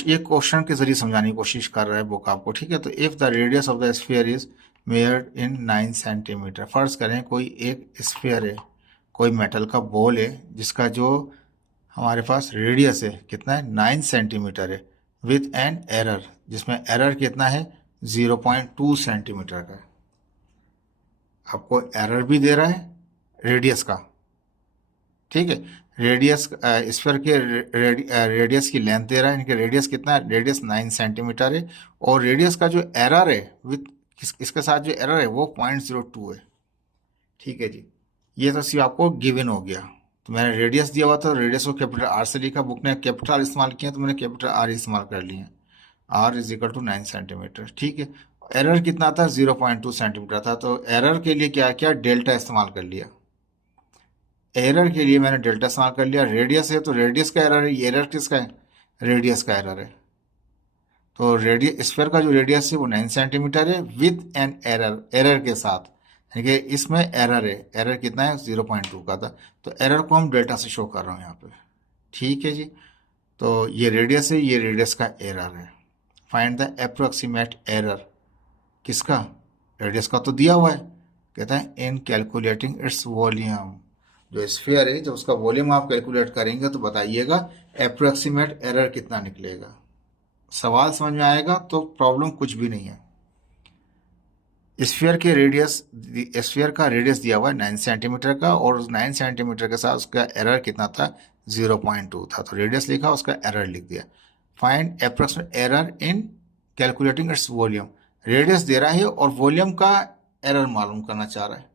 ये क्वेश्चन के जरिए समझाने की कोशिश कर रहा है बुक आपको। ठीक है, तो if the radius of the sphere is measured in 9 centimetre, फर्ज करें कोई एक स्फीयर है, कोई मेटल का बॉल है, जिसका जो हमारे पास रेडियस है कितना है, 9 सेंटीमीटर है, विथ एन एरर, जिसमें एरर कितना है, 0.2 सेंटीमीटर का है। आपको एरर भी दे रहा है रेडियस का। ठीक है, रेडियस स्फीयर के रेडियस की लेंथ दे रहा है, इनके रेडियस कितना है, रेडियस 9 सेंटीमीटर है, और रेडियस का जो एरर है विथ इसके साथ जो एरर है वो 0.02 है। ठीक है जी, ये तो सिर्फ आपको गिवन हो गया। तो मैंने रेडियस दिया हुआ था, रेडियस को कैपिटल R से लिखा, बुक ने कैपिटल इस्तेमाल किया तो मैंने कैपिटल R इस्तेमाल कर लिया, R is equal to 9 centimetre. ठीक है, एरर कितना था, 0.2 सेंटीमीटर था, तो एरर के लिए क्या किया, डेल्टा इस्तेमाल कर लिया। एरर के लिए मैंने डेल्टा इस्तेमाल कर लिया। रेडियस है तो रेडियस का एरर है, ये एरर किसका है, रेडियस का एरर है। तो रेडियस स्फीयर का जो रेडियस है वो 9 सेंटीमीटर है, विद एन एरर, एरर के साथ, यानी कि इसमें एरर है, एरर कितना है, 0.2 का था, तो एरर को हम डेल्टा से शो कर रहे हैं यहाँ पे। ठीक है जी, तो ये रेडियस है, ये रेडियस का एरर है। फाइंड द अप्रोक्सीमेट एरर, किसका? रेडियस का तो दिया हुआ है। कहता है इन कैलकुलेटिंग इट्स वॉल्यूम, जो स्फीयर है जब उसका वॉल्यूम आप कैलकुलेट करेंगे तो बताइएगा अप्रोक्सीमेट एरर कितना निकलेगा। सवाल समझ में आएगा तो प्रॉब्लम कुछ भी नहीं है। स्फीयर के रेडियस, स्फीयर का रेडियस दिया हुआ है 9 सेंटीमीटर का, और 9 सेंटीमीटर के साथ उसका एरर कितना था? 0.2 था। तो रेडियस लिखा, उसका एरर लिख दिया। Find approximate error in calculating its volume, radius दे रहा है और वॉल्यूम का एरर मालूम करना चाह रहा है।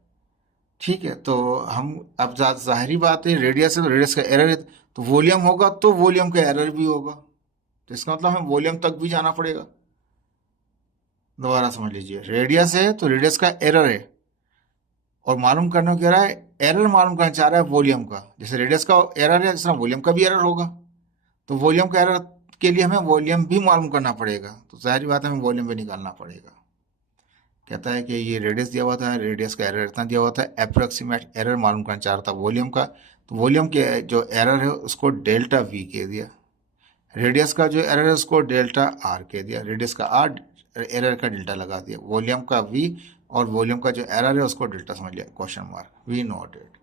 ठीक है, तो हम अब जाहिरी बात है, रेडियस है तो रेडियस का एरर है, तो वॉल्यूम होगा तो वॉल्यूम का एरर भी होगा। तो इसका मतलब हमें वॉल्यूम तक भी जाना पड़ेगा। दोबारा समझ लीजिए, रेडियस है तो रेडियस का एरर है, और मालूम करने को कह रहा है, एरर मालूम करना चाह रहा है वॉल्यूम का। जैसे रेडियस का एरर है, जिस तरह वॉल्यूम का भी एरर होगा। तो वॉल्यूम का एरर के लिए हमें वॉल्यूम भी मालूम करना पड़ेगा, तो जाहिर बात है हमें वॉल्यूम भी निकालना पड़ेगा। कहता है कि ये रेडियस दिया हुआ था, रेडियस का एरर इतना दिया हुआ था, अप्रोक्सीमेट एरर मालूम करना चाह रहा था वॉल्यूम का। तो वॉल्यूम के जो एरर है उसको डेल्टा वी कह दिया, रेडियस का जो एरर है उसको डेल्टा आर कह दिया, रेडियस का आर, एरर का डेल्टा लगा दिया, वॉल्यूम का वी और वॉल्यूम का जो एरर है उसको डेल्टा समझ लिया, question mark. We note it.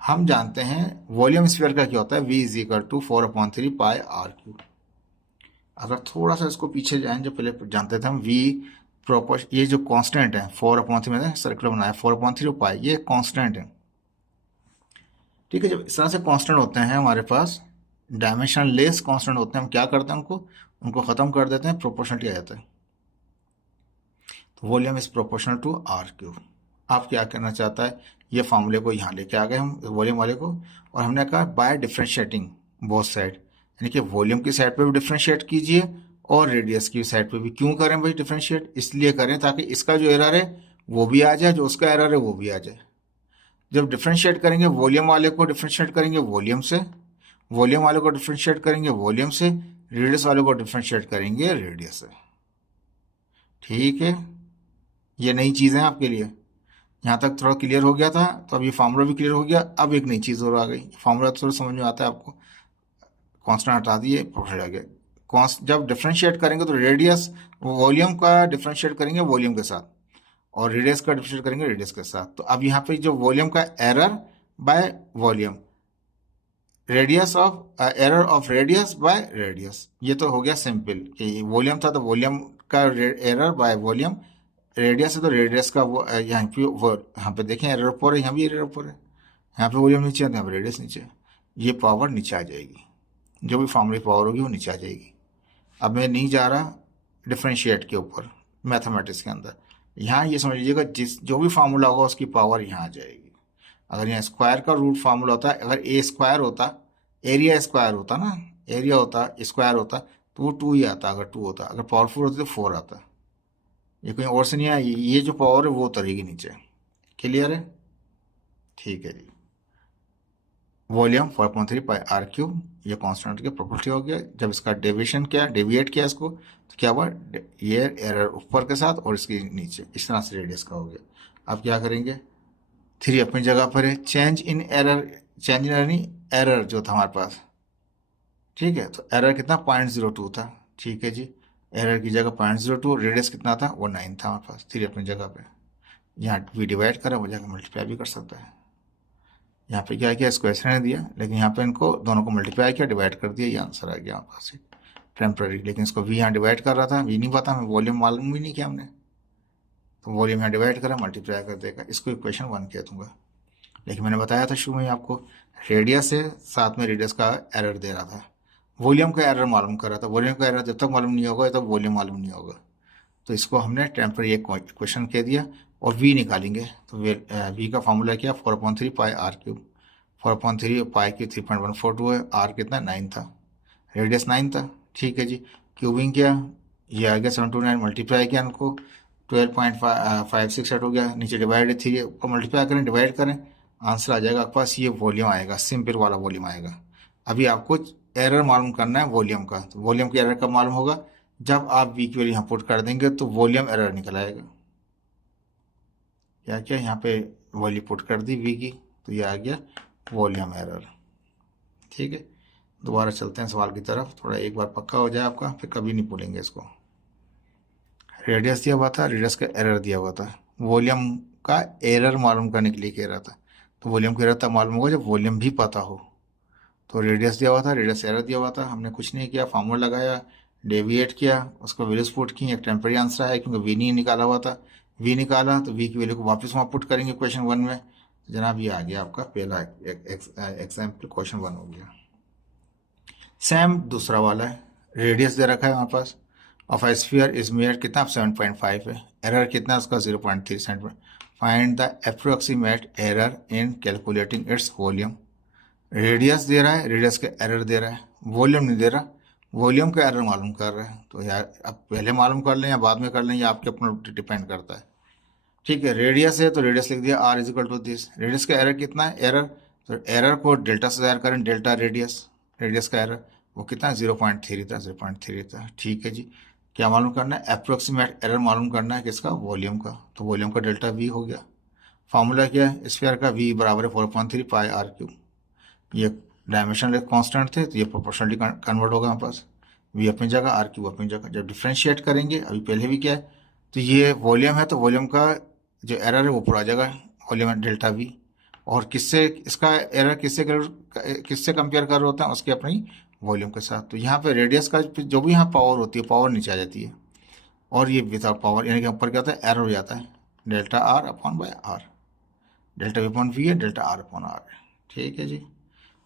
हम जानते हैं वॉल्यूम स्फीयर का क्या होता है, v is equal to 4/3 pi r cube. अगर थोड़ा सा इसको पीछे जाएं, जो पहले जानते थे हम v प्रोपोर्श, ये जो कांस्टेंट है 4/3 में सर्कुलर बनाया 4/3 पाई, ये कांस्टेंट है। ठीक है, जब इस तरह से कांस्टेंट होते हैं हमारे पास, डायमेंशन लेस कांस्टेंट होते हैं, हम क्या करते हैं उनको खत्म कर देते हैं, प्रोपोर्शनलिटी आ जाता है। तो volume is proportional to r cube. आप क्या करना चाहता है, ये फार्मूले को यहाँ लेके आ गए हम वॉल्यूम वाले को, और हमने कहा बाय डिफ्रेंशिएटिंग बोथ साइड, यानी कि वॉल्यूम की साइड पे भी डिफ्रेंशिएट कीजिए और रेडियस की साइड पे भी। क्यों करें भाई डिफ्रेंशिएट? इसलिए करें ताकि इसका जो एरर है वो भी आ जाए, जो उसका एरर है वो भी आ जाए। जब डिफ्रेंशिएट करेंगे वॉल्यूम वाले को डिफ्रेंशिएट करेंगे वॉल्यूम से, वॉल्यूम वाले को डिफ्रेंशिएट करेंगे वॉल्यूम से, रेडियस वाले को डिफ्रेंशिएट करेंगे रेडियस से। ठीक है, ये नई चीज़ है आपके लिए। यहाँ तक थोड़ा क्लियर हो गया था, तो अब ये फार्मूला भी क्लियर हो गया। अब एक नई चीज़ और आ गई, फार्मूला थोड़ा समझ में आता है आपको। कांस्टेंट हटा दिए, प्रोफाइल आ गया। जब डिफ्रेंशिएट करेंगे तो रेडियस, वॉल्यूम का डिफ्रेंशिएट करेंगे वॉल्यूम के साथ, और रेडियस का डिफ्रेंशिएट करेंगे रेडियस के साथ। तो अब यहाँ पे जो वॉल्यूम का error by volume, radius of error of radius by radius, ये तो हो गया सिंपल कि वॉल्यूम था तो वॉल्यूम का एरर बाय वॉल्यूम, रेडियस है तो रेडियस का वो यहाँ पे वो, यहाँ पे देखें एरर ऊपर है, यहाँ भी एरर ऊपर है, यहाँ पे वॉल्यूम नीचे है, यहाँ पे रेडियस नीचे है। ये पावर नीचे आ जाएगी, जो भी फॉर्मूले पावर होगी वो नीचे आ जाएगी। अब मैं नहीं जा रहा डिफ्रेंशिएट के ऊपर मैथमेटिक्स के अंदर, यहाँ ये समझ लीजिएगा जो भी फार्मूला होगा उसकी पावर यहाँ आ जाएगी। अगर यहाँ स्क्वायर का रूट फार्मूला होता है, अगर ए स्क्वायर होता, एरिया स्क्वायर होता ना, एरिया होता स्क्वायर होता तो वो 2 ही आता, अगर 2 होता, अगर पावरफुल होती तो 4 आता। ये कहीं और से नहीं आया, ये जो पावर है वो उतरेगी नीचे। क्लियर है? ठीक है जी। वॉल्यूम 4/3 पाई आर क्यूब, ये कांस्टेंट की प्रॉपर्टी हो गया। जब इसका डेविएशन किया, डेविएट किया इसको, तो क्या हुआ, ये एरर ऊपर के साथ और इसके नीचे, इस तरह से रेडियस का हो गया। अब क्या करेंगे, 3 अपनी जगह पर है, change in error, change in यानी एरर जो था हमारे पास। ठीक है, तो एरर कितना 0.02 था। ठीक है जी, एरर की जगह 0.02, रेडियस कितना था, वो 9 था हमारे पास, 3 अपनी जगह पे। यहाँ भी डिवाइड करा, वो जगह मल्टीप्लाई भी कर सकता है। यहाँ पे क्या किया, इसको ऐसे रहने दिया, लेकिन यहाँ पे इनको दोनों को मल्टीप्लाई किया, डिवाइड कर दिया, ये आंसर आ गया हमारे पास टेम्पररी। लेकिन इसको वी यहाँ डिवाइड कर रहा था, वी नहीं पता, हमें वॉल्यूम मालूम भी नहीं किया हमने, तो वॉल्यूम यहाँ डिवाइड करा, मल्टीप्लाई कर देगा, इसको इक्वेशन 1 कह दूंगा। लेकिन मैंने बताया था शुरू में आपको, रेडियस है साथ में रेडियस का एरर दे रहा था, वॉल्यूम का एरर मालूम कर रहा था। वॉल्यूम का एरर जब तक मालूम नहीं होगा तब वॉल्यूम मालूम नहीं होगा। तो इसको हमने टेम्पररी इक्वेशन कह दिया, और वी निकालेंगे। तो वी का फॉर्मूला क्या, 4/3 पाई आर क्यूब, 4/3 पाई की 3.142 है, आर कितना 9 था, रेडियस 9 था। ठीक है जी, क्यूबिंग किया, ये आ गया 729, मल्टीप्लाई किया इनको, 12.568 हो गया, नीचे डिवाइड 3 ऊपर मल्टीप्लाई करें, डिवाइड करें, आंसर आ जाएगा आपके पास, ये वॉल्यूम आएगा, सिंपल वाला वॉल्यूम आएगा। अभी आपको एरर मालूम करना है वॉल्यूम का, तो वॉल्यूम की एरर कब मालूम होगा, जब आप वी की वैल्यू यहाँ पुट कर देंगे तो वॉल्यूम एरर निकल आएगा। क्या क्या यहाँ पे वैल्यू पुट कर दी वी की, तो ये आ गया वॉल्यूम एरर। ठीक है, दोबारा चलते हैं सवाल की तरफ, थोड़ा एक बार पक्का हो जाए आपका, फिर कभी नहीं भूलेंगे इसको। रेडियस दिया हुआ था, रेडियस का एरर दिया हुआ था, वॉल्यूम का एरर मालूम करने के लिए कह रहा था। तो वॉल्यूम का एरर तब मालूम होगा जब वॉल्यूम भी पता हो। तो रेडियस दिया हुआ था, रेडियस एरर दिया हुआ था, हमने कुछ नहीं किया, फार्मूला लगाया, डेविएट किया, उसको वैल्यूज पुट की, एक टेम्परेरी आंसर आया क्योंकि वी नहीं निकाला हुआ था। वी निकाला तो वी की वैल्यू को वापस वहाँ पुट करेंगे क्वेश्चन वन में। जनाब ये आ गया आपका पहला एग्जाम्पल, क्वेश्चन वन हो गया। सेम दूसरा वाला है, रेडियस दे रखा है हमारे पास, of a sphere is made कितना 7.5 है, एरर कितना है उसका 0.3 centimetre. Find the approximate error in calculating its volume. Radius दे रहा है, रेडियस का एरर दे रहा है, वॉल्यूम नहीं दे रहा, वॉल्यूम का एरर मालूम कर रहा है। तो यार अब पहले मालूम कर लें या बाद में कर लें, ये आपके ऊपर डिपेंड करता है। ठीक है, रेडियस है तो रेडियस लिख दिया r is equal to this. Radius का एरर कितना है, एरर, तो एरर को डेल्टा से ज़ाहिर करें, डेल्टा रेडियस, रेडियस का एरर वो कितना 0.3 था, 0.3 था। ठीक है जी, क्या मालूम करना है, अप्रोक्सीमेट एरर मालूम करना है किसका, वॉल्यूम का। तो वॉल्यूम का डेल्टा वी हो गया। फार्मूला क्या है, स्फीयर का वी बराबर है 4.3 पाई आर क्यूब। ये डायमेंशन कांस्टेंट थे तो ये प्रोपोर्शनली कन्वर्ट होगा हमारे पास, वी अपनी जगह आर क्यूब अपनी जगह। जब डिफ्रेंशिएट करेंगे, अभी पहले भी क्या है, तो ये वॉल्यूम है तो वॉल्यूम का जो एरर है वो पूरा जगह वॉल्यूम डेल्टा वी, और किससे इसका एरर किससे कंपेयर कर रहे होते हैं, उसके अपनी वॉल्यूम के साथ। तो यहाँ पे रेडियस का जो भी यहाँ पावर होती है, पावर नीचे आ जाती है, और ये विदाउट पावर यानी कि ऊपर क्या होता है, एरर हो जाता है, delta r upon by r, delta v upon v है, डेल्टा आर अपॉन आर है। ठीक है जी,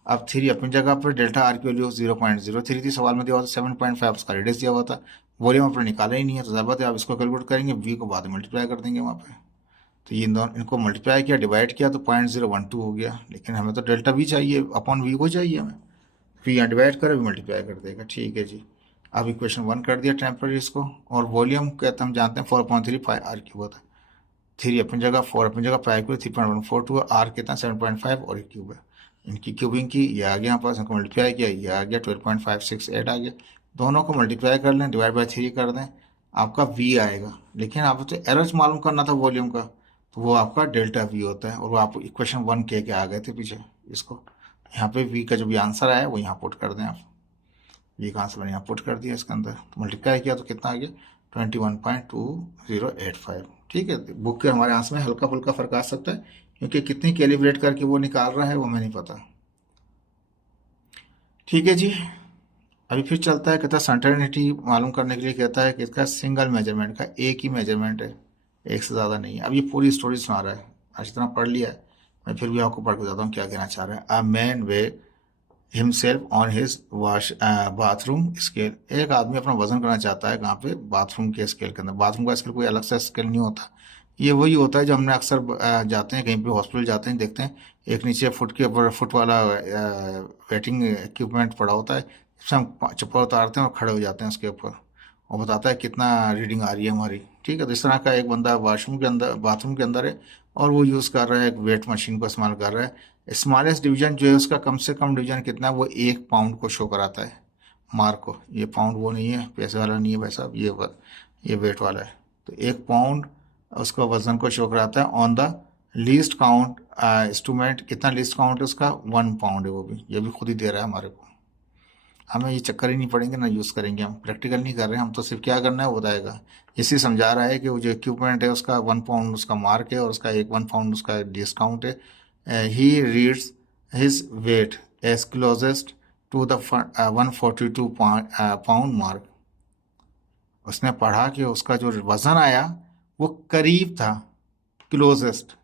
अब थ्री अपनी जगह पर, डेल्टा आर की वैल्यू 0.03 थी, सवाल में दिया हुआ था 7.5, उसका रेडियस दिया हुआ था, वॉल्यूम अपने निकाला ही नहीं है, तो ज़्यादा है आप इसको कैलकुलेट करेंगे, वी को बाद में मल्टीप्लाई कर देंगे वहाँ पे। तो ये दोनों इनको मल्टीप्लाई किया, डिवाइड किया तो 0.012 हो गया, लेकिन हमें तो डेल्टा वी चाहिए, अपॉन वी को चाहिए हमें, वी यहाँ डिवाइड करें, वी मल्टीप्लाई कर देगा। ठीक है जी, अब इक्वेशन वन कर दिया टेम्परेरी इसको, और वॉल्यूम कहते हम जानते हैं 4.3 पाई आर क्यूब होता है, थ्री अपनी जगह, फोर अपनी जगह, पाई क्यूब 3.142, आर कितना 7.5 और एक क्यूब है, इनकी क्यूबिंग की, ये आ गया यहाँ पास, इनको मल्टीप्लाई किया, ये आ गया 12.568 आ गया। दोनों को मल्टीप्लाई कर लें, डिवाइड बाय थ्री कर दें, आपका वी आएगा। लेकिन आपको तो एरर मालूम करना था वॉल्यूम का, तो वो आपका डेल्टा वी होता है, और वो आप इक्वेशन वन के आ गए थे पीछे इसको। यहाँ पे वी का जो भी आंसर आया वो यहाँ पुट कर दें आप, वी का आंसर मैंने यहाँ पुट कर दिया इसके अंदर, तो मल्टीप्लाई किया तो कितना आ गया 21.2085। ठीक है, बुक के हमारे आंसर में हल्का फुल्का फर्क आ सकता है, क्योंकि कितनी कैलिब्रेट करके वो निकाल रहा है वो हमें नहीं पता। ठीक है जी, अभी फिर चलता है, कहता है सर्टेनिटी मालूम करने के लिए कहता है कि इसका सिंगल मेजरमेंट का एक ही मेजरमेंट है, एक से ज़्यादा नहीं है। अब ये पूरी स्टोरी सुना रहा है, आज इतना पढ़ लिया है, मैं फिर भी आपको पढ़ के बताता हूँ क्या कहना चाह रहा है। A man way himself on his wash bathroom scale, एक आदमी अपना वजन करना चाहता है कहाँ पे, बाथरूम के स्केल के अंदर। बाथरूम का स्केल कोई अलग सा स्केल नहीं होता, ये वही होता है जो हमने अक्सर जाते हैं कहीं पे हॉस्पिटल जाते हैं, देखते हैं एक नीचे फुट के ऊपर फुट वाला वेटिंग इक्विपमेंट पड़ा होता है, जिससे हम चप्पल उतारते हैं और खड़े हो जाते हैं उसके ऊपर, और बताता है कितना रीडिंग आ रही है हमारी। ठीक है, तो इस तरह का एक बंदा वॉशरूम के अंदर, बाथरूम के अंदर है, और वो यूज़ कर रहा है एक वेट मशीन को इस्तेमाल कर रहा है। स्मॉलेस्ट डिवीजन जो है उसका कम से कम डिवीजन कितना है, वो 1 पाउंड को शो कराता है, मार्क को। ये पाउंड वो नहीं है, पैसे वाला नहीं है भाई साहब, ये वेट वाला है। तो 1 पाउंड उसका वजन को शो कराता है on the least count instrument. कितना लीस्ट काउंट है उसका, 1 पाउंड है, वो भी ये भी खुद ही दे रहा है हमारे को। हमें ये चक्कर ही नहीं पड़ेंगे ना यूज़ करेंगे, हम प्रैक्टिकल नहीं कर रहे हैं, हम तो सिर्फ क्या करना है वो बताएगा। इसी समझा रहा है कि वो जो इक्विपमेंट है उसका 1 पाउंड उसका मार्क है, और उसका 1 पाउंड उसका डिस्काउंट है। He reads his weight as closest to the 142 pound mark. उसने पढ़ा कि उसका जो वजन आया वो करीब था, क्लोजेस्ट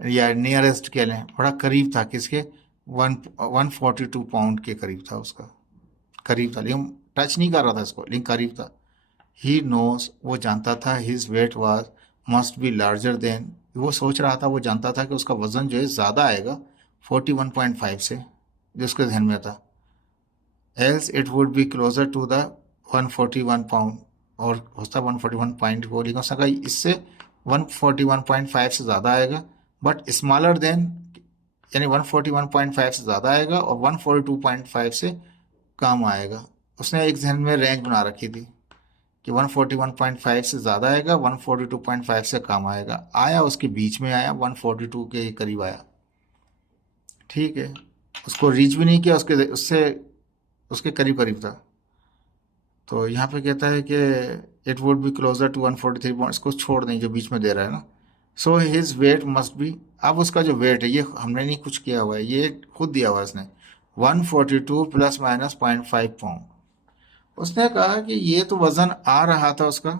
या नियरेस्ट कह लें, बड़ा करीब था किसके, 142 पाउंड के करीब था उसका, करीब था, लेकिन टच नहीं कर रहा था इसको, लेकिन करीब था। ही नोस, वो जानता था, his weight was must be larger than, वो सोच रहा था, वो जानता था कि उसका वजन जो है ज़्यादा आएगा 41.5 से, जो उसके ध्यान में था। Else it would be closer to the 141 pound, और होता 141 पॉइंट को, लेकिन उसका इससे 141.5 से ज़्यादा आएगा, बट स्मॉलर देन, यानी 141.5 से ज़्यादा आएगा और 142.5 से कम आएगा। उसने एक जहन में रेंज बना रखी थी कि 141.5 से ज़्यादा आएगा, 142.5 से कम आएगा। आया उसके बीच में आया, 142 के करीब आया। ठीक है, उसको रीच भी नहीं किया, उससे उसके करीब करीब था। तो यहाँ पे कहता है कि it would be closer to 143 point, इसको छोड़ दें जो बीच में दे रहा है ना। So his weight must be, अब उसका जो वेट है ये हमने नहीं कुछ किया हुआ है, ये खुद दिया हुआ है इसने, 142 प्लस माइनस 0.5 पाउंड। उसने कहा कि ये तो वजन आ रहा था उसका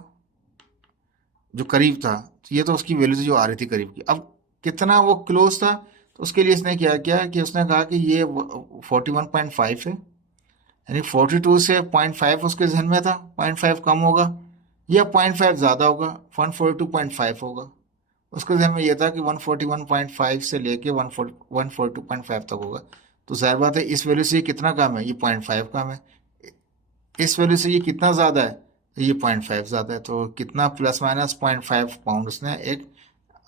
जो करीब था, तो ये तो उसकी वैल्यू थी जो आ रही थी करीब की, अब कितना वो क्लोज था, तो उसके लिए इसने क्या किया कि उसने कहा कि ये 41.5 है, यानी 42 से 0.5 उसके जहन में था, 0.5 कम होगा या 0.5 ज़्यादा होगा, 142.5 होगा। उसके जहन में यह था कि 141.5 से लेके 142.5 तक होगा। तो जाहिर बात है इस वैल्यू से ये कितना कम है, ये 0.5 कम है। इस वैल्यू से ये कितना ज़्यादा है, तो ये 0.5 ज़्यादा है। तो कितना, प्लस माइनस 0.5 पाउंड उसने एक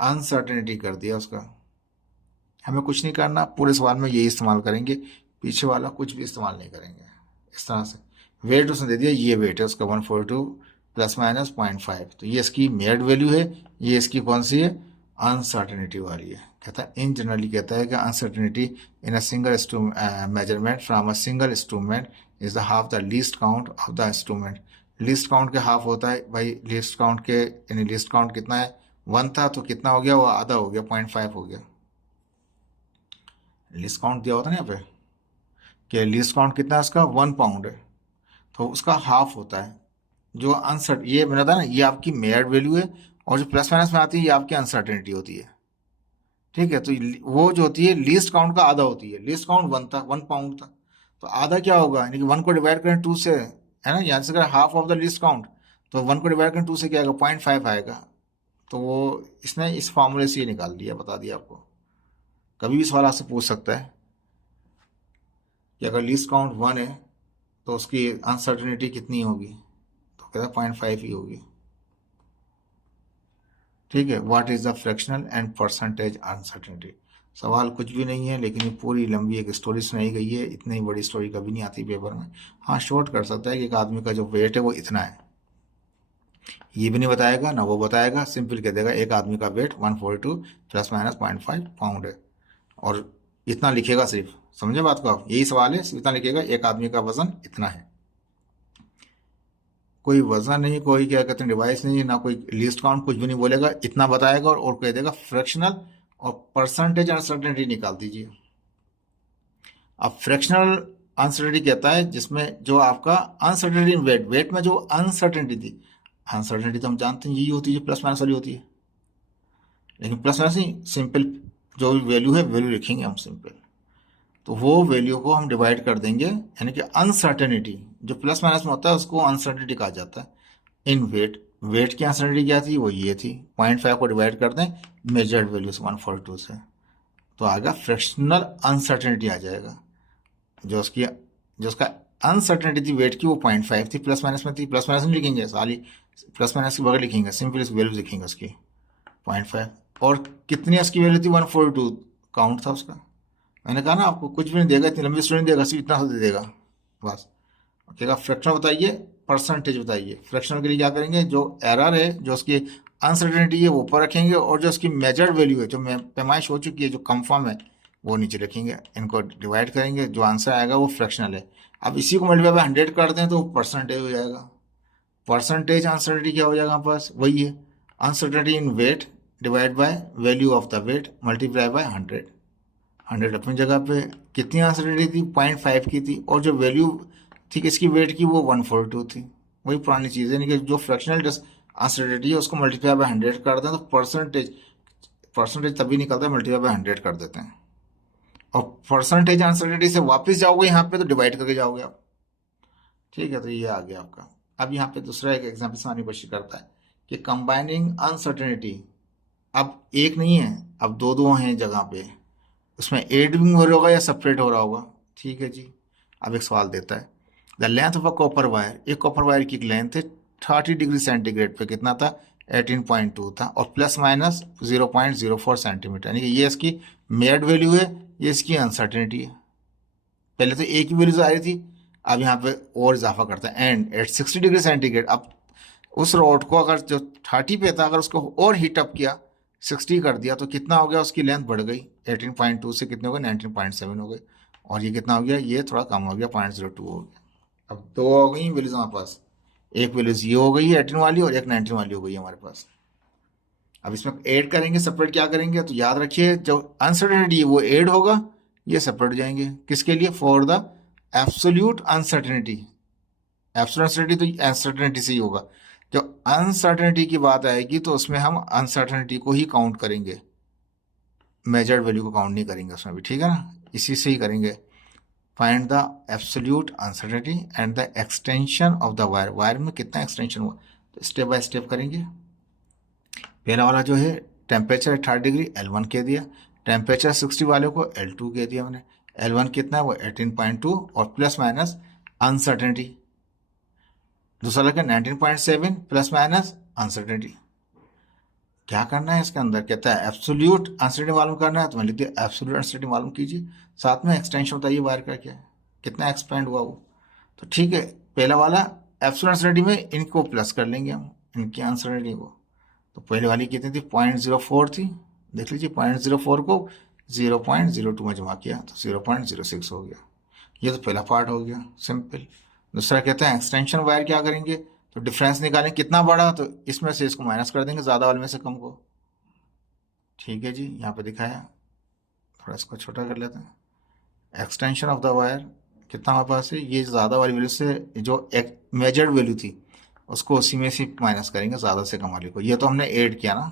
अनसर्टेनिटी कर दिया उसका। हमें कुछ नहीं करना, पूरे सवाल में यही इस्तेमाल करेंगे, पीछे वाला कुछ भी इस्तेमाल नहीं करेंगे। इस तरह से वेट उसने दे दिया, ये वेट है उसका 142 प्लस माइनस 0.5, तो ये इसकी मेड वैल्यू है, ये इसकी कौन सी है, अनसर्टेनिटी वाली है। कहता है इन जनरली, कहता है कि uncertainty in a single measurement from a single instrument is the half the least count of the instrument. Least count के हाफ होता है भाई, लीस्ट काउंट के यानी लीस्ट काउंट कितना है, 1 था, तो कितना हो गया, वो आधा हो गया, 0.5 हो गया। लीस्ट काउंट दिया होता है ना यहाँ पे कि लीस्ट काउंट कितना है उसका, 1 पाउंड है, तो उसका हाफ होता है जो अनसर्ट, ये मैंने बताया ना, ये आपकी मेयर्ड वैल्यू है, और जो प्लस माइनस में आती है ये आपकी अनसर्टेनिटी होती है। ठीक है, तो वो जो होती है लीस्ट काउंट का आधा होती है। लीस्ट काउंट 1 था, 1 पाउंड था, तो आधा क्या होगा, यानी कि 1 को डिवाइड करें 2 से, है ना, यहाँ से अगर half of the least count, तो 1 को डिवाइड करें 2 से क्या आएगा, 0.5 आएगा। तो वो इसने इस फॉर्मूले से ये निकाल दिया, बता दिया आपको। कभी भी सवाल आपसे पूछ सकता है कि अगर लीस्ट काउंट 1 है तो उसकी अनसर्टेनिटी कितनी होगी, तो कहता है 0.5 ही होगी। ठीक है, what is the fractional and percentage uncertainty. सवाल कुछ भी नहीं है, लेकिन ये पूरी लंबी एक स्टोरी सुनाई गई है, इतनी बड़ी स्टोरी कभी नहीं आती पेपर में। हाँ, शॉर्ट कर सकता है कि एक आदमी का जो वेट है वो इतना है, ये भी नहीं बताएगा ना वो बताएगा, सिंपल कह देगा एक आदमी का वेट 142 प्लस माइनस 0.5 पाउंड है, और इतना लिखेगा सिर्फ, समझे बात को आप, यही सवाल है, सिर्फ इतना लिखेगा एक आदमी का वजन इतना है। कोई वजन नहीं, कोई क्या कहते हैं डिवाइस नहीं, ना कोई लिस्ट काउंट, कुछ भी नहीं बोलेगा, इतना बताएगा और कह देगा फ्रैक्शनल और परसेंटेज अनसर्टेनिटी निकाल दीजिए। अब फ्रैक्शनल अनसर्टेनिटी कहता है जिसमें जो आपका अनसर्टेनिटी वेट, वेट में जो अनसर्टेनिटी थी, अनसर्टेनिटी तो हम जानते हैं यही होती है जो प्लस माइनस वाली होती है, लेकिन प्लस माइनस नहीं, सिंपल जो वैल्यू है वैल्यू लिखेंगे हम सिंपल, तो वो वैल्यू को हम डिवाइड कर देंगे, यानी कि अनसर्टेनिटी जो प्लस माइनस में होता है उसको अनसर्टेनिटी कहा जाता है। इन वेट, वेट की अनसर्टेनिटी क्या थी, वो ये थी, 0.5 को डिवाइड कर दें मेजर्ड वैल्यू से 142 से, तो आएगा फ्रैक्शनल अनसर्टेनिटी आ जाएगा। जो उसका अनसर्टेनिटी थी वेट की वो 0.5 थी, प्लस माइनस में थी, प्लस माइनस नहीं लिखेंगे साली, प्लस माइनस के बगैर लिखेंगे, सिंपल इस वैल्यू लिखेंगे उसकी 0.5, और कितनी उसकी वैल्यू थी, 142 काउंट था उसका। मैंने कहा ना आपको कुछ भी नहीं देगा, इतनी लंबी स्टोरी नहीं देगा, सिर्फ इतना सा दे देगा बस। कहेगा फ्रैक्शनल बताइए, परसेंटेज बताइए। फ्रैक्शनल के लिए क्या करेंगे, जो एरर है, जो उसकी अनसर्टेनिटी है वो ऊपर रखेंगे, और जो उसकी मेजर्ड वैल्यू है, जो पैमाइश हो चुकी है, जो कंफर्म है, वो नीचे रखेंगे। इनको डिवाइड करेंगे, जो आंसर आएगा वो फ्रैक्शनल है। अब इसी को मल्टीप्लाई बाय 100 कर दें तो परसेंटेज हो जाएगा। परसेंटेज अनसर्टेनिटी क्या हो जाएगा हमारे पास, वही है uncertainty in weight divide by value of the weight multiply by 100। 100 अपनी जगह पे, कितनी अनसर्टेनिटी थी, 0.5 की थी, और जो वैल्यू थी इसकी वेट की वो 142 थी, वही पुरानी चीज़ है, यानी कि जो फ्रैक्शनल अनसर्टेनिटी है उसको मल्टीप्लाई बाय 100 कर दें तो परसेंटेज तभी निकलता है, मल्टीप्लाई बाय 100 कर देते हैं। और परसेंटेज अनसर्टेनिटी से वापस जाओगे यहाँ पे तो डिवाइड करके जाओगे आप। ठीक है, तो ये आ गया आपका। अब यहाँ पे दूसरा एक एग्जाम्पल समानी कोशिश करता है कि कंबाइनिंग अनसर्टेनिटी, अब एक नहीं है, अब दो दो हैं जगह पे, उसमें एडिंग हो रहा होगा या सेपरेट हो रहा होगा। ठीक है जी, अब एक सवाल देता है, the length of a copper wire, एक कॉपर वायर की लेंथ है 30 डिग्री सेंटीग्रेड पे कितना था, 18.2 था, और प्लस माइनस 0.04 सेंटीमीटर, यानी कि ये इसकी मेड वैल्यू है, ये इसकी अनसर्टेनिटी है। पहले तो एक ही वैल्यू आ रही थी, अब यहाँ पे और इजाफा करता है, एंड एट 60 डिग्री सेंटीग्रेड, अब उस रॉड को अगर जो 30 पे था अगर उसको और हीट अप किया, 60 कर दिया, तो कितना हो गया, उसकी लेंथ बढ़ गई, 18.2 से कितने हो गए, 19.7 हो गए। और ये कितना हो गया, ये थोड़ा कम हो गया, 0.02 हो गया। अब दो हो गई वैल्यूज हमारे पास, एक वैल्यूज ये हो गई है 18 वाली और एक 19 वाली हो गई है हमारे पास। अब इसमें ऐड करेंगे, सेपरेट क्या करेंगे, तो याद रखिए जो अनसर्टेनिटी है वो ऐड होगा, ये सेपरेट हो जाएंगे। किसके लिए, for the absolute uncertainty. Absolute uncertainty तो अनसर्टेनिटी से ही होगा। जब अनसर्टेनिटी की बात आएगी तो उसमें हम अनसर्टेनिटी को ही काउंट करेंगे, मेजर्ड वैल्यू को काउंट नहीं करेंगे उसमें भी, ठीक है ना, इसी से ही करेंगे। Find the absolute uncertainty and the extension of the wire. Wire में कितना एक्सटेंशन हुआ, तो स्टेप बाय स्टेप करेंगे। पहला वाला जो है टेम्परेचर 18 डिग्री L1 कह दिया, टेम्परेचर 60 वाले को L2 कह दिया मैंने। L1 कितना है वो 18.2 और प्लस माइनस अनसर्टेनिटी। दूसरा लगा 19.7 प्लस माइनस अनसर्टेनिटी। क्या करना है इसके अंदर, कहता है एब्सोल्यूट अनसर्टेनिटी मालूम करना है, तो मैं लिख दिया एब्सोल्यूट अनसर्टेनिटी मालूम कीजिए। साथ में एक्सटेंशन बताइए वायर का क्या है, कितना एक्सपेंड हुआ वो। तो ठीक है, पहला वाला एब्सोल्यूट अनसर्टेनिटी में इनको प्लस कर लेंगे हम, इनकी अनसर्टेनिटी को। तो पहले वाली कितनी थी, 0.04 थी, देख लीजिए 0.04 को 0.02 में जमा किया तो 0.06 हो गया। ये तो पहला पार्ट हो गया, सिंपल। दूसरा कहता है एक्सटेंशन वायर क्या करेंगे, तो डिफरेंस निकालें कितना बड़ा, तो इसमें से इसको माइनस कर देंगे, ज़्यादा वाले में से कम को। ठीक है जी, यहाँ पे दिखाया, थोड़ा इसको छोटा कर लेते हैं। एक्सटेंशन ऑफ द वायर कितना हमारे पास है, ये ज़्यादा वाली वैल्यू से जो एक मेजर्ड वैल्यू थी उसको उसी में से माइनस करेंगे, ज़्यादा से कम वाली को। ये तो हमने ऐड किया ना,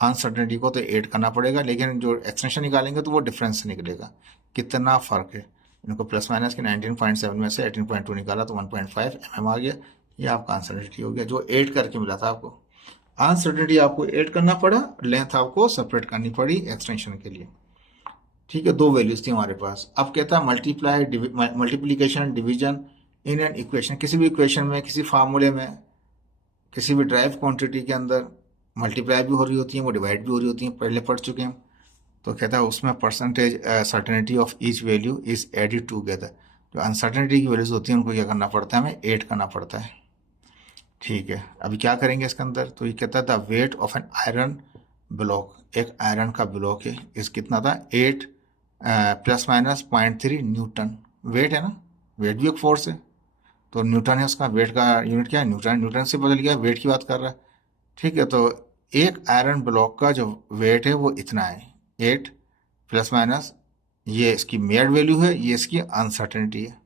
अनसर्टेनिटी को तो ऐड करना पड़ेगा, लेकिन जो एक्सटेंशन निकालेंगे तो वो डिफरेंस से निकलेगा, कितना फ़र्क है। इनको प्लस माइनस के 19.7 में से 18.2 निकाला तो 1.5 mm आ गया। ये आपका अनसर्टेनिटी हो गया जो ऐड करके मिला था आपको। अनसर्टेनिटी आपको ऐड करना पड़ा, लेंथ आपको सेपरेट करनी पड़ी एक्सटेंशन के लिए। ठीक है, दो वैल्यूज थी हमारे पास। अब कहता है multiply, multiplication, division in an equation. किसी भी इक्वेशन में, किसी फार्मूले में, किसी भी ड्राइव क्वांटिटी के अंदर मल्टीप्लाई भी हो रही होती है, वो डिवाइड भी हो रही होती है, पहले पढ़ चुके हैं। तो कहता है उसमें percentage certainty of each value is added together. जो अनसर्टेनिटी की वैल्यूज होती हैं उनको क्या करना पड़ता है, हमें ऐड करना पड़ता है। ठीक है, अभी क्या करेंगे इसके अंदर, तो ये कहता है the weight of an iron block, एक आयरन का ब्लॉक है, इस कितना था 8 प्लस माइनस 0.3 न्यूटन। वेट है ना, वेट भी एक फोर्स है, तो न्यूटन है उसका, वेट का यूनिट क्या है न्यूटन, न्यूटन से बदल गया, वेट की बात कर रहा है। ठीक है, तो एक आयरन ब्लॉक का जो वेट है वो इतना है 8 प्लस माइनस, ये इसकी मेड वैल्यू है, ये इसकी अनसर्टेनिटी है।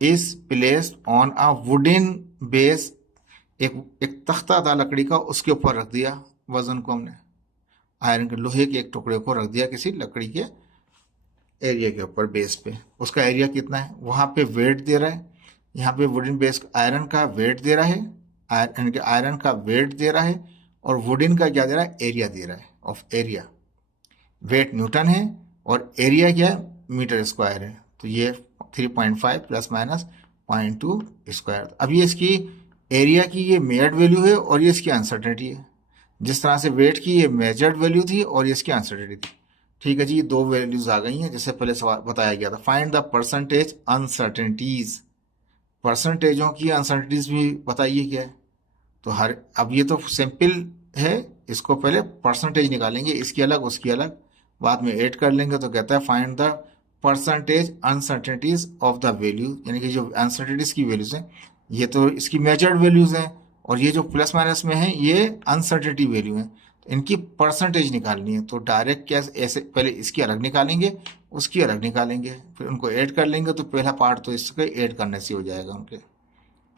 Is placed on a wooden base, एक तख्ता था लकड़ी का, उसके ऊपर रख दिया वजन को हमने, आयरन के लोहे के एक टुकड़े को रख दिया किसी लकड़ी के एरिया के ऊपर, बेस पे। उसका एरिया कितना है, वहां पे वेट दे रहा है, यहाँ पे वुडन बेस आयरन का वेट दे रहा है, आयरन का वेट दे रहा है, और वुडन का क्या दे रहा है, एरिया दे रहा है, ऑफ एरिया। वेट न्यूटन है और एरिया क्या है, मीटर स्क्वायर है, तो ये 3.5 प्लस माइनस 0.2 स्क्वायर। अब ये इसकी एरिया की ये मेजर्ड वैल्यू है और ये इसकी अनसर्टेनिटी है। जिस तरह से वेट की ये मेजर्ड वैल्यू थी और ये इसकी अनसर्टेनिटी थी। ठीक है जी, दो वैल्यूज आ गई हैं जैसे पहले सवाल बताया गया था। फाइंड द परसेंटेज अनसर्टेनिटीज, परसेंटेजों की अनसर्टेनिटीज भी बताइए क्या है। तो हर, अब ये तो सिंपल है, इसको पहले परसेंटेज निकालेंगे, इसकी अलग उसकी अलग, बाद में ऐड कर लेंगे। तो कहता है find the percentage uncertainties of the value, यानी कि जो अनसर्टेनिटीज की वैल्यूज हैं ये तो इसकी मेजर्ड वैल्यूज हैं, और ये जो प्लस माइनस में है ये अनसर्टेनिटी वैल्यू है, तो इनकी परसेंटेज निकालनी है। तो डायरेक्ट क्या ऐसे, पहले इसकी अलग निकालेंगे, उसकी अलग निकालेंगे, फिर उनको ऐड कर लेंगे। तो पहला पार्ट तो इसके ऐड करने से हो जाएगा उनके,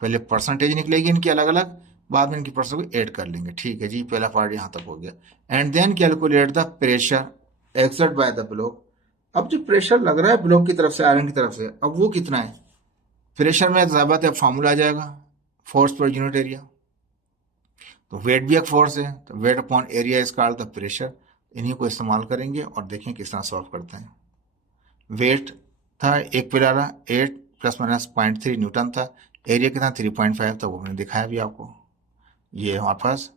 पहले परसेंटेज निकलेगी इनकी अलग अलग, बाद में इनकी परसेंटेज को ऐड कर लेंगे। ठीक है जी, पहला पार्ट यहाँ तक हो गया। And then calculate the pressure exerted by the block. अब जो प्रेशर लग रहा है ब्लॉक की तरफ से, आयरन की तरफ से, अब वो कितना है, प्रेशर में ज़ाबत है फार्मूला आ जाएगा, फोर्स पर यूनिट एरिया। तो वेट भी एक फोर्स है, तो weight upon area is called the pressure. इन्हीं को इस्तेमाल करेंगे और देखें किस तरह सॉल्व करते हैं। वेट था एक पिलारा 8 प्लस माइनस 0.3 न्यूटन था, एरिया कितना 3.5 था, वो मैंने दिखाया भी आपको। ये हमारे पास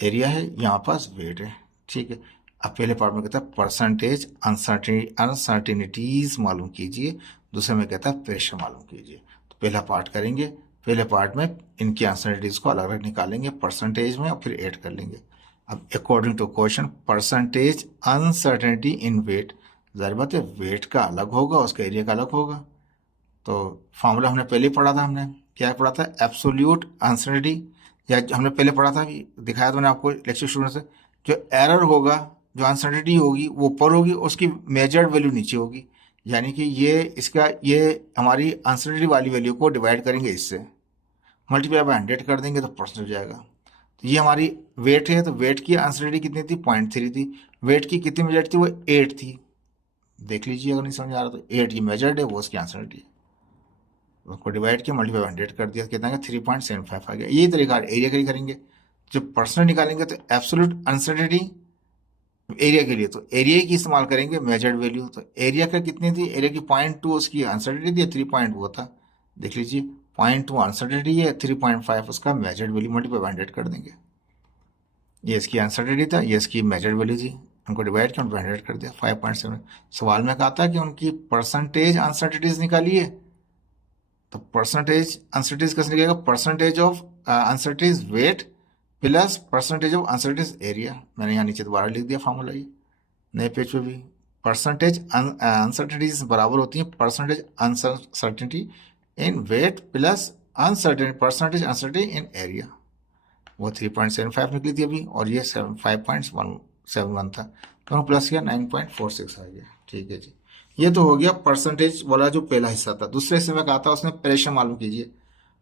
एरिया है, यहाँ पास वेट है। ठीक है, अब पहले पार्ट में कहता है परसेंटेज अनसर्टेनिटीज मालूम कीजिए, दूसरे में कहता है प्रेशर मालूम कीजिए। तो पहला पार्ट करेंगे, पहले पार्ट में इनकी अनसर्टेनिटीज को अलग अलग निकालेंगे परसेंटेज में और फिर ऐड कर लेंगे। अब according to question, percentage uncertainty in weight, जाहिर बात है वेट का अलग होगा, उसका एरिया का अलग होगा। तो फार्मूला हमने पहले ही पढ़ा था, हमने क्या पढ़ा था, एब्सोल्यूट अनसर्टेनिटी, या हमने पहले पढ़ा था, अभी दिखाया था मैंने आपको लेक्चर स्टूडेंट से। जो एरर होगा, जो अनसर्टेनिटी होगी वो ऊपर होगी, उसकी मेजर्ड वैल्यू नीचे होगी। यानी कि ये हमारी अनसर्टेनिटी वाली वैल्यू को डिवाइड करेंगे इससे, मल्टीप्लाई बाय 100 कर देंगे तो परसेंट हो जाएगा। तो ये हमारी वेट है, तो वेट की अनसर्टेनिटी कितनी थी, 0.3 थी। वेट की कितनी मेजर्ड थी, वो 8 थी। देख लीजिए अगर नहीं समझ आ रहा तो 8 ये मेजर्ड है, वो उसकी अनसर्टेनिटी है। उसको डिवाइड किया, मल्टीप्लाई बाय 100 कर दिया, कितना है 3.75 आ गया। यही तरीका एरिया के लिए करेंगे। जब परसेंट निकालेंगे तो एब्सोल्यूट अनसर्टेनिटी एरिया के लिए, तो एरिया की इस्तेमाल करेंगे मेजर्ड वैल्यू। तो एरिया का कितनी थी, एरिया की 0.2 उसकी अनसर्टेनिटी थी, 3 वो था। देख लीजिए 0.2 अनसर्टेनिटी है, 3.5 उसका मेजर्ड वैल्यू, मल्टीप्लाई बाय 100 कर देंगे। ये इसकी अनसर्टेनिटी था, ये इसकी मेजर्ड वैल्यू थी, उनको डिवाइड किया, 100 कर दिया, 5.7। सवाल में कहा था कि उनकी परसेंटेज अनसर्टेनिटीज निकालिए। तो परसेंटेज अनसर्टेनिटीज कैसे निकलेगा, percentage of uncertainties weight plus percentage of uncertainties area. मैंने यहाँ नीचे दोबारा लिख दिया फार्मूला, ये नए पेज पे भी। परसेंटेज अनसर्टेनिटीज बराबर होती है percentage uncertainty in weight plus uncertainty percentage uncertainty in area. वो 3.75 निकली थी अभी, और ये 5.171 था, दोनों प्लस किया 9.46 आ गया। ठीक है जी, ये तो हो गया परसेंटेज वाला जो पहला हिस्सा था। दूसरे हिस्से में कहा था उसमें प्रेशर मालूम कीजिए।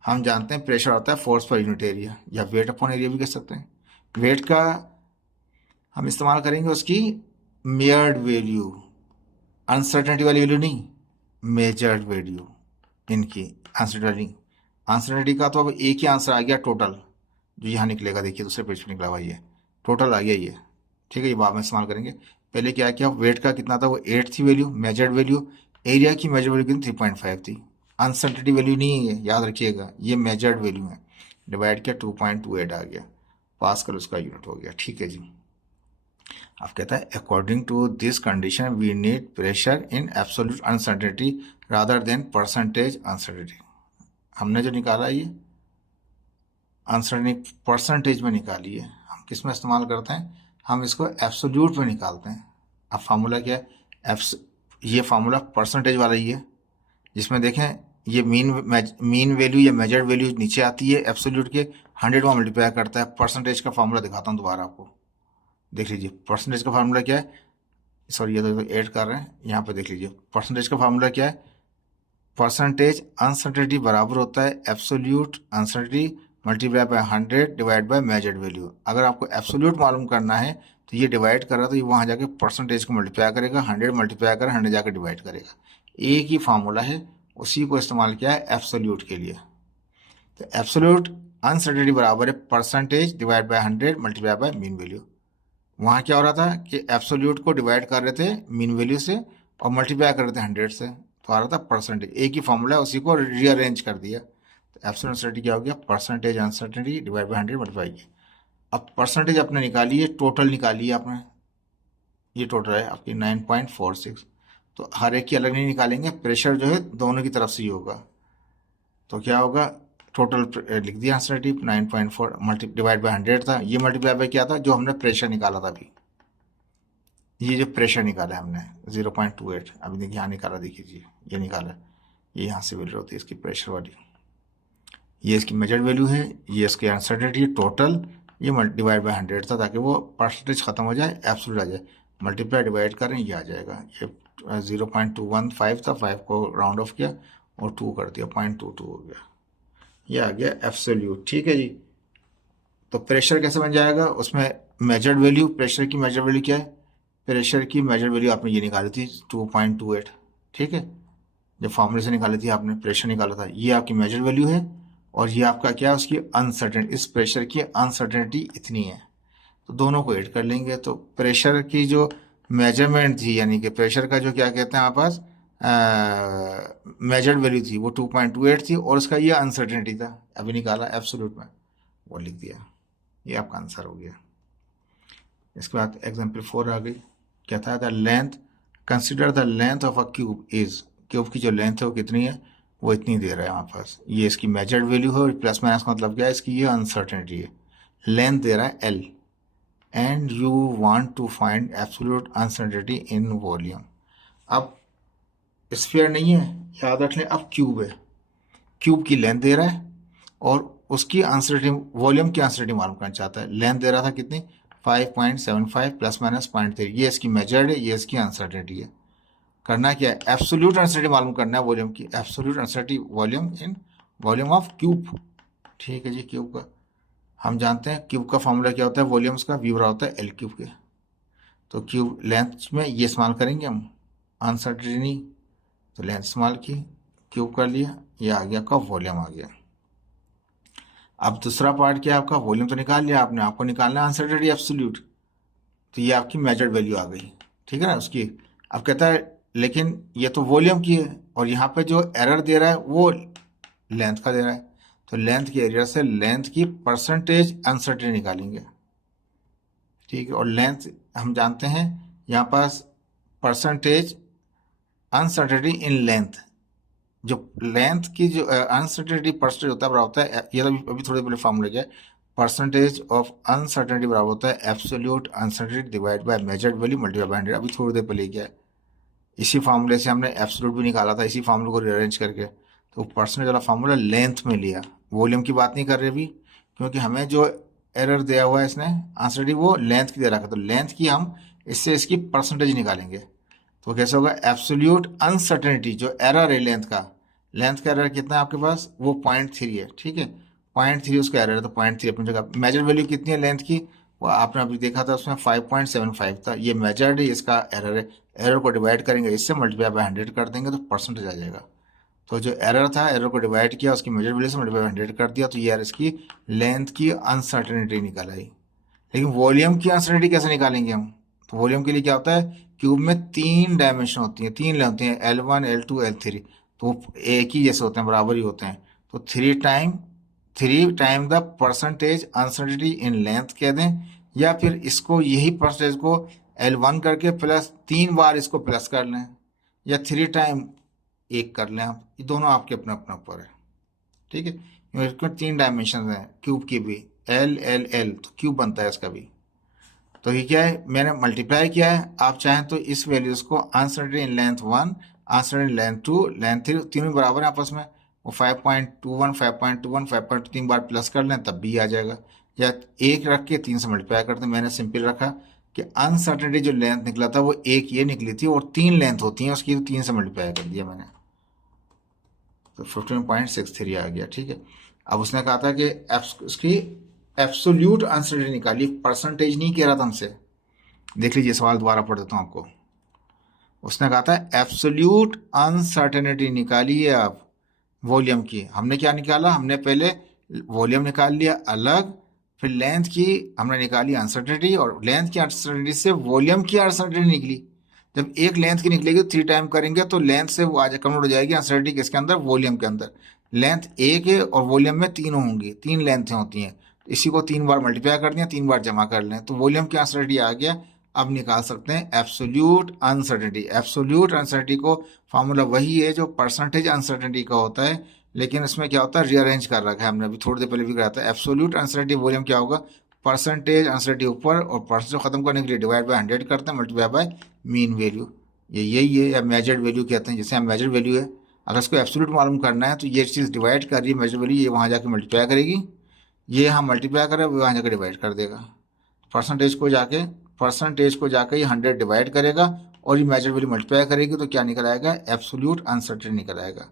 हम जानते हैं प्रेशर होता है फोर्स पर यूनिट एरिया, या वेट अपॉन एरिया भी कह सकते हैं। वेट का हम इस्तेमाल करेंगे उसकी मेजर्ड वैल्यू, अनसर्टेनिटी वाली वैल्यू नहीं, मेजर्ड वैल्यू इनकी। अनसर्टेनिटी अनसर्टेनिटी का तो अब एक ही आंसर आ गया टोटल, जो यहाँ निकलेगा, देखिए दूसरे पेज पे निकला हुआ ये टोटल आ गया ये। ठीक है, ये बाद में इस्तेमाल करेंगे। पहले क्या किया, वेट का कितना था, वो 8 थी वैल्यू, मेजर्ड वैल्यू। एरिया की मेजर्ड वैल्यू कितनी, 3.5 थी। अनसर्टेनिटी वैल्यू नहीं है, याद रखिएगा, ये मेजर्ड वैल्यू है। डिवाइड किया, 2.28 आ गया, पास्कल उसका यूनिट हो गया। ठीक है जी, अब कहता है according to this condition we need pressure in absolute uncertainty rather than percentage uncertainty. हमने जो निकाला ये अनसर्टेनिटी परसेंटेज में निकाली है, हम किस में इस्तेमाल करते हैं, हम इसको एब्सोल्यूट में निकालते हैं। अब फार्मूला क्या है, ये फार्मूला परसेंटेज वाला ही है, जिसमें देखें ये मीन वैल्यू या मेजर्ड वैल्यू नीचे आती है, एब्सोल्यूट के 100 में मल्टीप्लाई करता है। परसेंटेज का फार्मूला दिखाता हूँ दोबारा आपको, देख लीजिए परसेंटेज का फार्मूला क्या है। सॉरी, ये तो ऐड कर रहे हैं, यहाँ पे देख लीजिए परसेंटेज का फार्मूला क्या है। परसेंटेज अनसर्टेनिटी बराबर होता है absolute uncertainty multiply by 100 divide by measured value. अगर आपको एब्सोल्यूट मालूम करना है तो ये डिवाइड कर रहा है, तो ये वहाँ जाके परसेंटेज को मल्टीप्लाई करेगा, 100 मल्टीप्लाई कर 100 जाकर डिवाइड करेगा। एक ही फार्मूला है, उसी को इस्तेमाल किया है एब्सोल्यूट के लिए। तो एब्सोल्यूट अनसर्टेनिटी बराबर है percentage divide by 100 multiply by mean value. वहाँ क्या हो रहा था कि एब्सोल्यूट को डिवाइड कर रहे थे मीन वैल्यू से और मल्टीप्लाई कर रहे थे 100 से, तो आ रहा था परसेंटेज। एक ही फॉर्मूला है, उसी को रीअरेंज कर दिया। तो एब्सोल्यूट अनसर्टेनिटी क्या हो गया, percentage uncertainty divide by 100 multiply किया। अब परसेंटेज आपने निकाली है, टोटल निकाली है आपने, ये टोटल है आपकी 9.46। तो हर एक की अलग नहीं निकालेंगे, प्रेशर जो है दोनों की तरफ से ही होगा। तो क्या होगा, टोटल लिख दिया अनसर्टेनिटी 9.4 मल्टी डिवाइड बाय 100 था, ये मल्टीप्लाई बाय क्या था, जो हमने प्रेशर निकाला था अभी। ये जो प्रेशर निकाला है हमने 0.28, अभी देखिए यहाँ निकाला, देखिए ये निकाला, ये यहाँ से वैल्यू होती है इसकी प्रेशर वाली। ये इसकी मेजर्ड वैल्यू है, ये इसकी अनसर्टेनिटी टोटल, ये डिवाइड बाय 100 था, ताकि वो परसेंटेज खत्म हो जाए, एब्सोल्यूट आ जाए। मल्टीप्लाई डिवाइड करें, ये आ जाएगा। ये 0.215 था, 5 को राउंड ऑफ किया और 2 कर दिया, 0.22 हो गया, ये आ गया एब्सोल्यूट। ठीक है जी, तो प्रेशर कैसे बन जाएगा, उसमें मेजर्ड वैल्यू, प्रेशर की मेजर्ड वैल्यू क्या है, प्रेशर की मेजर वैल्यू आपने ये निकाली थी 2.28। ठीक है, जब फॉर्मूले से निकाली थी आपने, प्रेशर निकाला था, ये आपकी मेजर वैल्यू है, और ये आपका क्या है, उसकी अनसर्टेनिटी, इस प्रेशर की अनसर्टेनिटी इतनी है। तो दोनों को ऐड कर लेंगे, तो प्रेशर की जो मेजरमेंट थी, यानी कि प्रेशर का जो क्या कहते हैं आप पास मेजर्ड वैल्यू थी, वो 2.28 थी, और उसका ये अनसर्टेनिटी था, अभी निकाला एब्सोल्यूट में, वो लिख दिया, ये आपका आंसर हो गया। इसके बाद एग्जाम्पल 4 आ गई, क्या था, the length, consider the length of a cube is, cube की जो लेंथ है वो कितनी है, वो इतनी दे रहा है हमारे पास, ये इसकी मेजर्ड वैल्यू है, और प्लस माइनस का मतलब क्या है, इसकी ये अनसर्टेनिटी है। लेंथ दे रहा है L, and you want to find absolute uncertainty in volume. अब स्फीयर नहीं है, याद रख लें, अब क्यूब है, क्यूब की लेंथ दे रहा है और उसकी अनसर्टेनिटी, वॉल्यूम की अनसर्टेनिटी मालूम करना चाहता है। लेंथ दे रहा था कितनी, 5.75 प्लस माइनस 0.3, ये इसकी मेजर्ड है, ये इसकी अनसर्टेनिटी है। करना क्या है, एब्सोल्यूट अनसर्टेनिटी मालूम करना है वॉल्यूम की, absolute uncertainty volume in volume of cube. ठीक है जी, क्यूब का हम जानते हैं, क्यूब का फॉर्मूला क्या होता है, वॉल्यूम्स का वी बराबर होता है एल क्यूब के। तो क्यूब लेंथ में ये इस्तेमाल करेंगे हम, अनसर्टेनिटी, तो लेंथ इस्तेमाल की, क्यूब कर लिया, ये आ गया आपका वॉल्यूम आ गया। अब दूसरा पार्ट क्या है आपका, वॉल्यूम तो निकाल लिया आपने, आपको निकालना है अनसर्टेनिटी एब्सोल्यूट, तो ये आपकी मेजर्ड वैल्यू आ गई, ठीक है ना उसकी। अब कहता है लेकिन ये तो वॉल्यूम की है और यहाँ पे जो एरर दे रहा है वो लेंथ का दे रहा है, तो लेंथ के एरिया से लेंथ की परसेंटेज अनसर्टेनिटी निकालेंगे। ठीक है, और लेंथ हम जानते हैं यहाँ पास परसेंटेज अनसर्टेनिटी इन लेंथ, जो लेंथ की जो अनसर्टेनिटी परसेंटेज होता है बराबर होता है, ये अभी थोड़ी पहले फॉर्मूला क्या है, परसेंटेज ऑफ अनसर्टेनिटी बराबर होता है absolute uncertainty divide by measured value multiply by 100। अभी थोड़ी देर पहले क्या है, इसी फार्मूले से हमने एब्सोल्यूट भी निकाला था, इसी फार्मूले को रिअरेंज करके, तो परसेंटेज वाला फार्मूला लेंथ में लिया, वॉल्यूम की बात नहीं कर रहे अभी, क्योंकि हमें जो एरर दिया हुआ है इसने अनसर्टेनिटी वो लेंथ की दे रखा है, तो लेंथ की हम इससे इसकी परसेंटेज निकालेंगे। तो कैसे होगा, एब्सोल्यूट अनसर्टेनिटी जो एरर है लेंथ का, लेंथ का एरर कितना है आपके पास, वो 0.3 है, ठीक है, 0.3 उसका एरर है, तो 0.3 अपनी जगह। मेजर वैल्यू कितनी है लेंथ की, वो आपने अभी देखा था उसमें 5.75 था, ये मेजर्ड है, इसका एरर है, एरर को डिवाइड करेंगे इससे, मल्टीप्लाई बाय 100 कर देंगे तो परसेंटेज आ जाएगा। तो जो एरर था, एरर को डिवाइड किया, उसकी मेजर वैल्यू से मल्टीप्लाई बाय 100 कर दिया, तो ये इसकी लेंथ की अनसर्टेनिटी निकल आई। लेकिन वॉल्यूम की अनसर्टेनिटी कैसे निकालेंगे हम, तो वॉल्यूम के लिए क्या होता है, क्यूब में 3 डायमेंशन होती हैं, 3 होती हैं, L1 L2 L3, तो एक ही जैसे होते हैं, बराबर ही होते हैं, तो 3 time the percentage uncertainty in length कह दें, या फिर इसको यही परसेंटेज को L1 करके प्लस 3 बार इसको प्लस कर लें, या 3 टाइम एक कर लें आप, ये दोनों आपके अपने अपने ऊपर है। ठीक है, इसमें 3 डायमेंशन हैं क्यूब की भी, L L L, तो क्यूब बनता है इसका भी। तो ये क्या है, मैंने मल्टीप्लाई किया है, आप चाहें तो इस वैल्यूज को uncertainty in length 1, uncertainty in length 2, length 3, तीनों बराबर है आपस में, वो 5.21 5.21 5.3 बार प्लस कर लें तब भी आ जाएगा, या एक रख के 3 से मल्टीप्लाई कर दें। मैंने सिंपल रखा कि अनसर्टेनिटी जो लेंथ निकला था वो एक ये निकली थी और 3 लेंथ होती हैं उसकी, तो 3 से मल्टीप्लाई कर दिया मैंने, तो 15.63 आ गया। ठीक है, अब उसने कहा था कि उसकी एब्सोल्यूट अनसर्टेनिटी निकाली, परसेंटेज नहीं कह रहा था हमसे। देख लीजिए सवाल दोबारा पढ़ देता हूं आपको। उसने कहा था एब्सोल्यूट अनसर्टेनिटी निकालिए आप वॉल्यूम की। हमने क्या निकाला, हमने पहले वॉल्यूम निकाल लिया अलग, फिर लेंथ की हमने निकाली अनसर्टेनिटी, और लेंथ की अनसर्टेनिटी से वॉल्यूम की अनसर्टेनिटी निकली। जब एक लेंथ की निकलेगी 3 टाइम करेंगे तो लेंथ से वो आज कन्वर्ट हो जाएगी अनसर्टेनिटी किसके अंदर, वॉल्यूम के अंदर। लेंथ एक है और वॉल्यूम में 3 होंगी, 3 लेंथें होती हैं, इसी को 3 बार मल्टीप्लाई कर दिया, 3 बार जमा कर लें, तो वॉल्यूम की अनसर्टेनिटी आ गया। अब निकाल सकते हैं एब्सोल्यूट अनसर्टेनिटी। एब्सोल्यूट अनसर्टेनिटी को फॉर्मूला वही है जो परसेंटेज अनसर्टेनिटी का होता है, लेकिन इसमें क्या होता है, रीअरेंज कर रखा है हमने, अभी थोड़ी देर पहले भी कराया था। एब्सोल्यूट अनसर्टेनिटी वॉल्यूम क्या होगा, परसेंटेज अनसर्टेनिटी ऊपर, और परसेंटेज खत्म करने के लिए डिवाइड बाय 100 करते हैं, मल्टीप्लाई बाय मीन वैल्यू, ये यही है, या मेजर्ड वैल्यू कहते हैं, जैसे हम मेजर्ड वैल्यू है, अगर इसको एब्सोल्यूट मालूम करना है तो ये चीज़ डिवाइड कर रही है मेजर्ड वैल्यू, ये वहाँ जाके मल्टीप्लाई करेगी, ये हम मल्टीप्लाई करें वो वहाँ जाकर डिवाइड कर देगा, परसेंटेज को जाकर ये 100 डिवाइड करेगा और ये मेजर वैल्यू मल्टीप्लाई करेगी, तो क्या निकल आएगा, एब्सोल्यूट अनसर्टेनिटी निकल आएगा।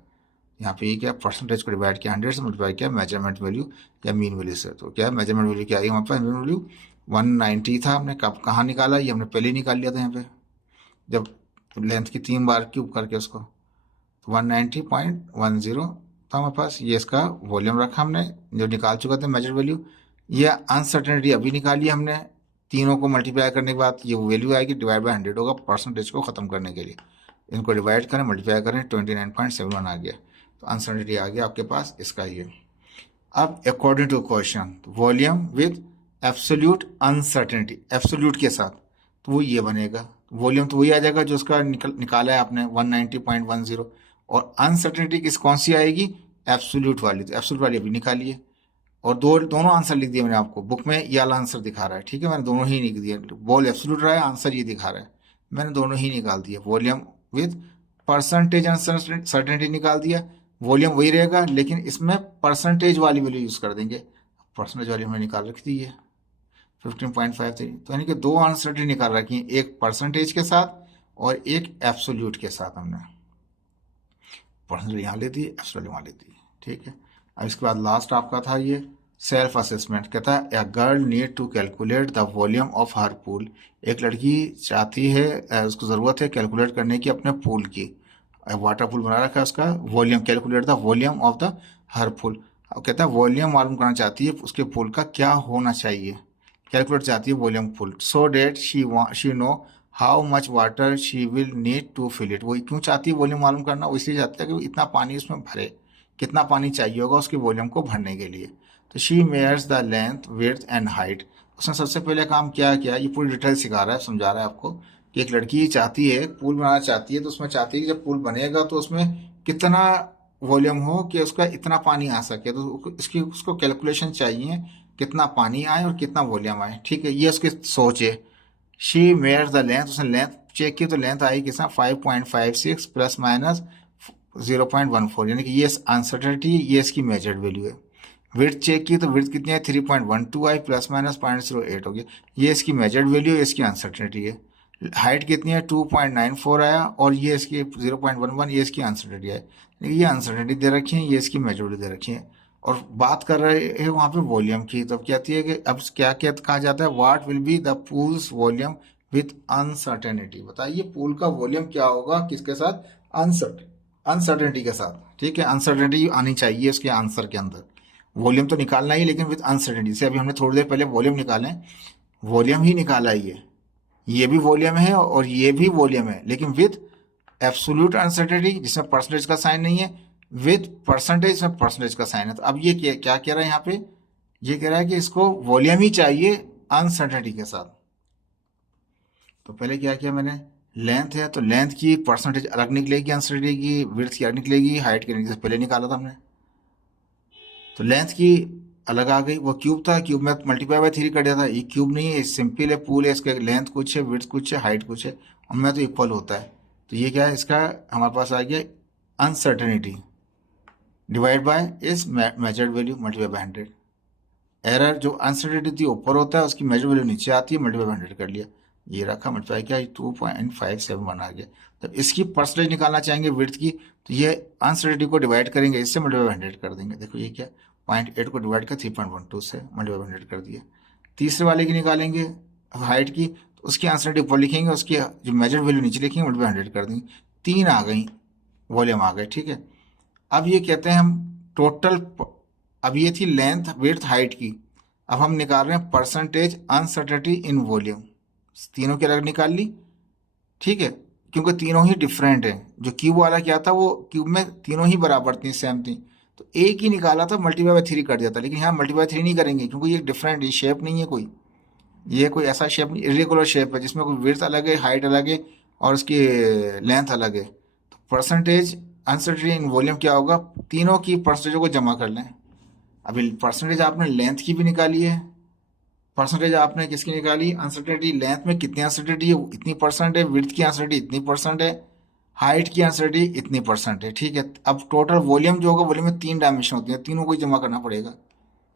यहाँ पे ये क्या, परसेंटेज को डिवाइड किया 100 से, मल्टीप्लाई किया मेजरमेंट वैल्यू या मीन वैल्यू से, तो क्या है मेजरमेंट वैल्यू क्या आई हमारे पास, मीन वैल्यू 190 था, हमने कब कहाँ निकाला, ये हमने पहले ही निकाल लिया था यहाँ पे, जब लेंथ की 3 बार क्यूब करके उसको, 190.10 था हमारे पास, ये इसका वॉल्यूम रखा हमने जो निकाल चुका था मेजर वैल्यू। ये अनसर्टेनिटी अभी निकाली हमने, तीनों को मल्टीप्लाई करने के बाद ये वैल्यू आएगी, डिवाइड बाय 100 होगा परसेंटेज को ख़त्म करने के लिए। इनको डिवाइड करें, मल्टीप्लाई करें, 29.71 आ गया, तो अनसर्टेनिटी आ गया आपके पास इसका ये। अब according to question, volume with absolute uncertainty, absolute के साथ, तो वो ये बनेगा, वॉल्यूम तो वही आ जाएगा जो उसका निकाला है आपने 190.10, और अनसर्टेनिटी किस कौन सी आएगी, एब्सोल्यूट वाली, तो एब्सोल्यूट वाली अभी निकालिए। और दोनों आंसर लिख दिए मैंने आपको, बुक में ये वाला आंसर दिखा रहा है, ठीक है, मैंने दोनों ही लिख दिए, बॉल एब्सोल्यूट रहा है, आंसर ये दिखा रहा है, मैंने दोनों ही निकाल दिए, वॉल्यूम विथ परसेंटेज अनसर्टेनिटी निकाल दिया, वॉल्यूम वही रहेगा लेकिन इसमें परसेंटेज वाली वैल्यू यूज कर देंगे। परसेंटेज वाली हमने निकाल रखी थी ये 15.53, तो यानी कि दो अनसर्टेनिटी निकाल रखी है, एक परसेंटेज के साथ और एक एब्सोल्यूट के साथ। हमने परसेंटेज यहाँ ले दी, एब्सोल्यूट यहाँ ले दी, ठीक है। अब इसके बाद लास्ट आपका था ये सेल्फ असेसमेंट, कहता है a girl need to calculate the volume of her pool. एक लड़की चाहती है, उसको ज़रूरत है कैलकुलेट करने की अपने पूल की, वाटर पूल बना रखा है उसका, volume calculate the volume of the her pool. अब कहता है वॉल्यूम मालूम करना चाहती है उसके पूल का क्या होना चाहिए, कैलकुलेट चाहती है volume pool, so that she know how much water she will need to fill it. वो क्यों चाहती है वॉल्यूम मालूम करना, वो इसलिए चाहती है कि इतना पानी उसमें भरे, कितना पानी चाहिए होगा उसके वॉल्यूम को भरने के लिए। तो she measures the length width and height. उसने सबसे पहले काम क्या किया, ये पूरी डिटेल सिखा रहा है, समझा रहा है आपको कि एक लड़की चाहती है पूल बनाना चाहती है, तो उसमें चाहती है कि जब पूल बनेगा तो उसमें कितना वॉल्यूम हो कि उसका इतना पानी आ सके, तो इसकी उसको कैलकुलेशन चाहिए कितना पानी आए और कितना वॉल्यूम आए, ठीक है। ये उसकी सोच है। शी मेयर्स द लेंथ, उसने लेंथ चेक की तो लेंथ आई कितना 5.56 प्लस माइनस 0.14, यानी कि ये अनसर्टेनिटी, ये इसकी मेजर्ड वैल्यू है। विड्थ चेक की तो विड्थ कितनी है 3.12 आई प्लस माइनस 0.08 हो गया, ये इसकी मेजर्ड वैल्यू है, इसकी अनसर्टेनिटी है। हाइट कितनी है 2.94 आया और ये इसकी 0.11, ये इसकी अनसर्टेनिटी है। ये अनसर्टेनिटी दे रखी है, ये इसकी मेजर्ड दे रखी है। और बात कर रहे हैं वहाँ पे वॉल्यूम की, तो कहती है कि अब क्या क्या कहा जाता है, what will be the pools volume with uncertainty. बताइए पूल का वॉल्यूम क्या होगा किसके साथ, अनसर्टेनिटी के साथ, ठीक है। अनसर्टेनिटी आनी चाहिए उसके आंसर के अंदर, वॉल्यूम तो निकालना ही लेकिन विथ अनसर्टेनिटी। से अभी हमने थोड़ी देर पहले वॉल्यूम निकाले, वॉल्यूम ही निकाला ये भी वॉल्यूम है और ये भी वॉल्यूम है, लेकिन विथ एब्सोल्यूट अनसर्टेनिटी जिसमें परसेंटेज का साइन नहीं है, विथ परसेंटेज में परसेंटेज का साइन है। तो अब ये क्या कह रहा है यहाँ पे, ये कह रहा है कि इसको वॉल्यूम ही चाहिए अनसर्टेनिटी के साथ। तो पहले क्या किया मैंने, लेंथ है तो लेंथ की परसेंटेज अलग निकलेगी, अनसर्टेनिटी की विड्थ की अलग निकलेगी, हाइट की निकलेगी, पहले निकाला था हमने। तो लेंथ की अलग आ गई, वो क्यूब था, क्यूब में मल्टीप्लाई बाय 3 कर दिया था, ये क्यूब नहीं है, सिंपल है, पूल है, इसका लेंथ कुछ है, विड्थ कुछ है, हाइट कुछ है, उनमें तो इक्वल होता है। तो ये क्या है, इसका हमारे पास आ गया अनसर्टेनिटी डिवाइड बाय इस measured value multiply by 100। Error जो अनसर्टेनिटी थी ऊपर होता है, उसकी मेजर्ड वैल्यू नीचे आती है, मल्टीप्लाई बाय 100 कर लिया, ये रखा मल्टीप्लाई किया, 2.571 आ गया। तो इसकी परसेंटेज निकालना चाहेंगे विड्थ की, तो ये अनसर्टेनिटी को डिवाइड करेंगे इससे, मल्टीप्लाई बाय 100 कर देंगे। देखो ये क्या, 0.8 को डिवाइड कर 3.12 से मल्टीप्लाई बाय 100 कर दिया। तीसरे वाले की निकालेंगे हाइट की, तो उसकी अनसर्टेनिटी ऊपर लिखेंगे, उसकी जो मेजर्ड वैल्यू नीचे लिखेंगे, मल्टीप्लाई बाय 100 कर देंगे, 3 आ गई, वॉल्यूम आ गए, ठीक है। अब ये कहते हैं हम टोटल, अब ये थी लेंथ विड्थ हाइट की, अब हम निकाल रहे हैं परसेंटेज अनसर्टेनिटी इन वॉल्यूम, तीनों की अलग निकाल ली, ठीक है, क्योंकि तीनों ही डिफरेंट है। जो क्यूब वाला क्या था, वो क्यूब में तीनों ही बराबर थी, सेम थी, तो एक ही निकाला था, मल्टीप्लाई बाय 3 कर दिया था, लेकिन यहाँ मल्टीप्लाई 3 नहीं करेंगे क्योंकि ये डिफरेंट, ये शेप नहीं है कोई, ये कोई ऐसा शेप नहीं, इरेगुलर शेप है जिसमें कोई विड्थ अलग है, हाइट अलग है और उसकी लेंथ अलग है। तो परसेंटेज अनसर्टेनिटी इन वॉल्यूम क्या होगा, तीनों की परसेंटेजों को जमा कर लें। अभी परसेंटेज आपने लेंथ की भी निकाली है, परसेंटेज आपने किसकी निकाली, अनसर्टेनिटी, लेंथ में कितनी अनसर्टेनिटी है इतनी परसेंट है, विड्थ की अनसर्टेनिटी इतनी परसेंट है, हाइट की अनसर्टेनिटी इतनी परसेंट है, ठीक है। अब टोटल वॉल्यूम जो होगा, वॉल्यूम में 3 डायमेंशन होती है, तीनों को ही जमा करना पड़ेगा।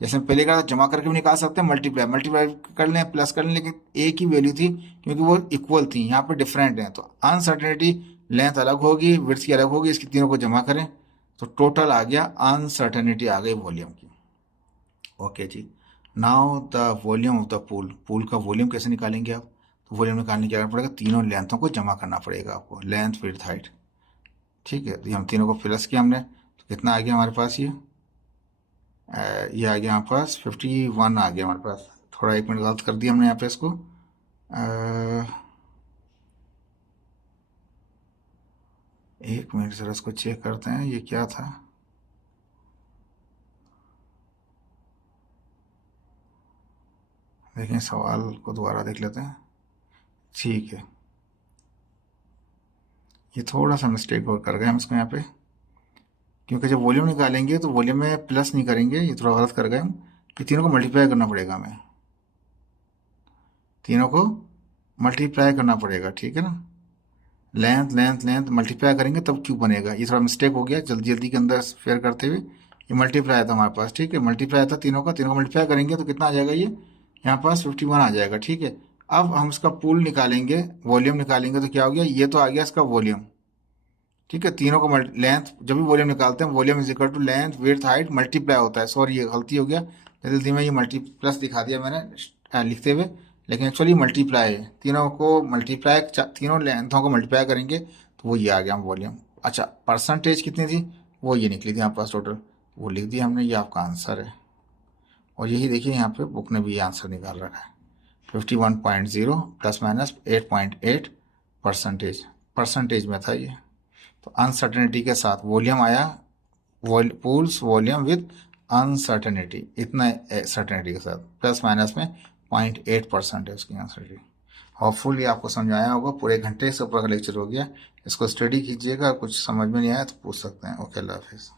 जैसे पहले का जमा करके भी निकाल सकते हैं, मल्टीप्लाई कर लें, प्लस कर लें, लेकिन एक ही वैल्यू थी क्योंकि वो इक्वल थी, यहाँ पे डिफरेंट है। तो अनसर्टेनिटी लेंथ अलग होगी, विड्थ की अलग होगी, इसकी तीनों को जमा करें तो टोटल आ गया, अनसर्टेनिटी आ गई वॉल्यूम की। ओके जी, now the volume of the pool, pool का वॉल्यूम कैसे निकालेंगे आप, तो वॉल्यूम निकालने के क्या करना पड़ेगा, तीनों लेंथों को जमा करना पड़ेगा आपको, लेंथ विड्थ हाइट, ठीक है। तो हम तीनों को प्लस किया हमने, तो कितना आ गया हमारे पास, ये आ गया हमारे पास 51 आ गया हमारे पास। थोड़ा 1 मिनट गलत कर दिया हमने यहाँ पे इसको, 1 मिनट जरा इसको चेक करते हैं ये क्या था। देखें सवाल को दोबारा देख लेते हैं, ठीक है। ये थोड़ा सा मिस्टेक और कर गए हम इसको यहाँ पे, क्योंकि जब वॉल्यूम निकालेंगे तो वॉल्यूम में प्लस नहीं करेंगे, ये थोड़ा गलत कर गए हम, कि तीनों को मल्टीप्लाई करना पड़ेगा हमें, तीनों को मल्टीप्लाई करना पड़ेगा, ठीक है ना। लेंथ लेंथ लेंथ मल्टीप्लाई करेंगे तब क्यूब बनेगा। ये थोड़ा मिस्टेक हो गया जल्दी जल्दी के अंदर फेयर करते हुए। ये मल्टीप्लाई था हमारे पास, ठीक है, मल्टीप्लाई था तीनों का मल्टीप्लाई करेंगे तो कितना आ जाएगा ये, यहाँ पास 51 आ जाएगा, ठीक है। अब हम इसका पूल निकालेंगे, वॉल्यूम निकालेंगे तो क्या हो गया, ये तो आ गया इसका वॉल्यूम, ठीक है। तीनों का लेंथ, जब भी वॉल्यूम निकालते हैं volume is equal to length width height multiply होता है। सॉरी ये गलती हो गया, जल्दी में ये मल्टी प्लस दिखा दिया मैंने लिखते हुए, लेकिन एक्चुअली मल्टीप्लाई है। तीनों को मल्टीप्लाई, तीनों लेंथों को मल्टीप्लाई करेंगे तो वो ये आ गया वॉल्यूम। अच्छा परसेंटेज कितनी थी, वो ये निकली थी यहाँ पास टोटल, वो लिख दिया हमने, ये आपका आंसर है। और यही देखिए यहाँ पे बुक ने भी ये आंसर निकाल रखा है, 51.0 प्लस माइनस 8.8 परसेंटेज, परसेंटेज में था ये। तो अनसर्टेनिटी के साथ वॉल्यूम आया, पूल्स वॉल्यूम विद अनसर्टेनिटी, इतना सर्टेनिटी के साथ, प्लस माइनस में 0.8% है उसकी अनसर्टेनिटी। होपफुली आपको समझ आया होगा, पूरे घंटे से ऊपर का लेक्चर हो गया। इसको स्टडी कीजिएगा, कुछ समझ में नहीं आया तो पूछ सकते हैं। ओके, अल्लाह हाफिज़।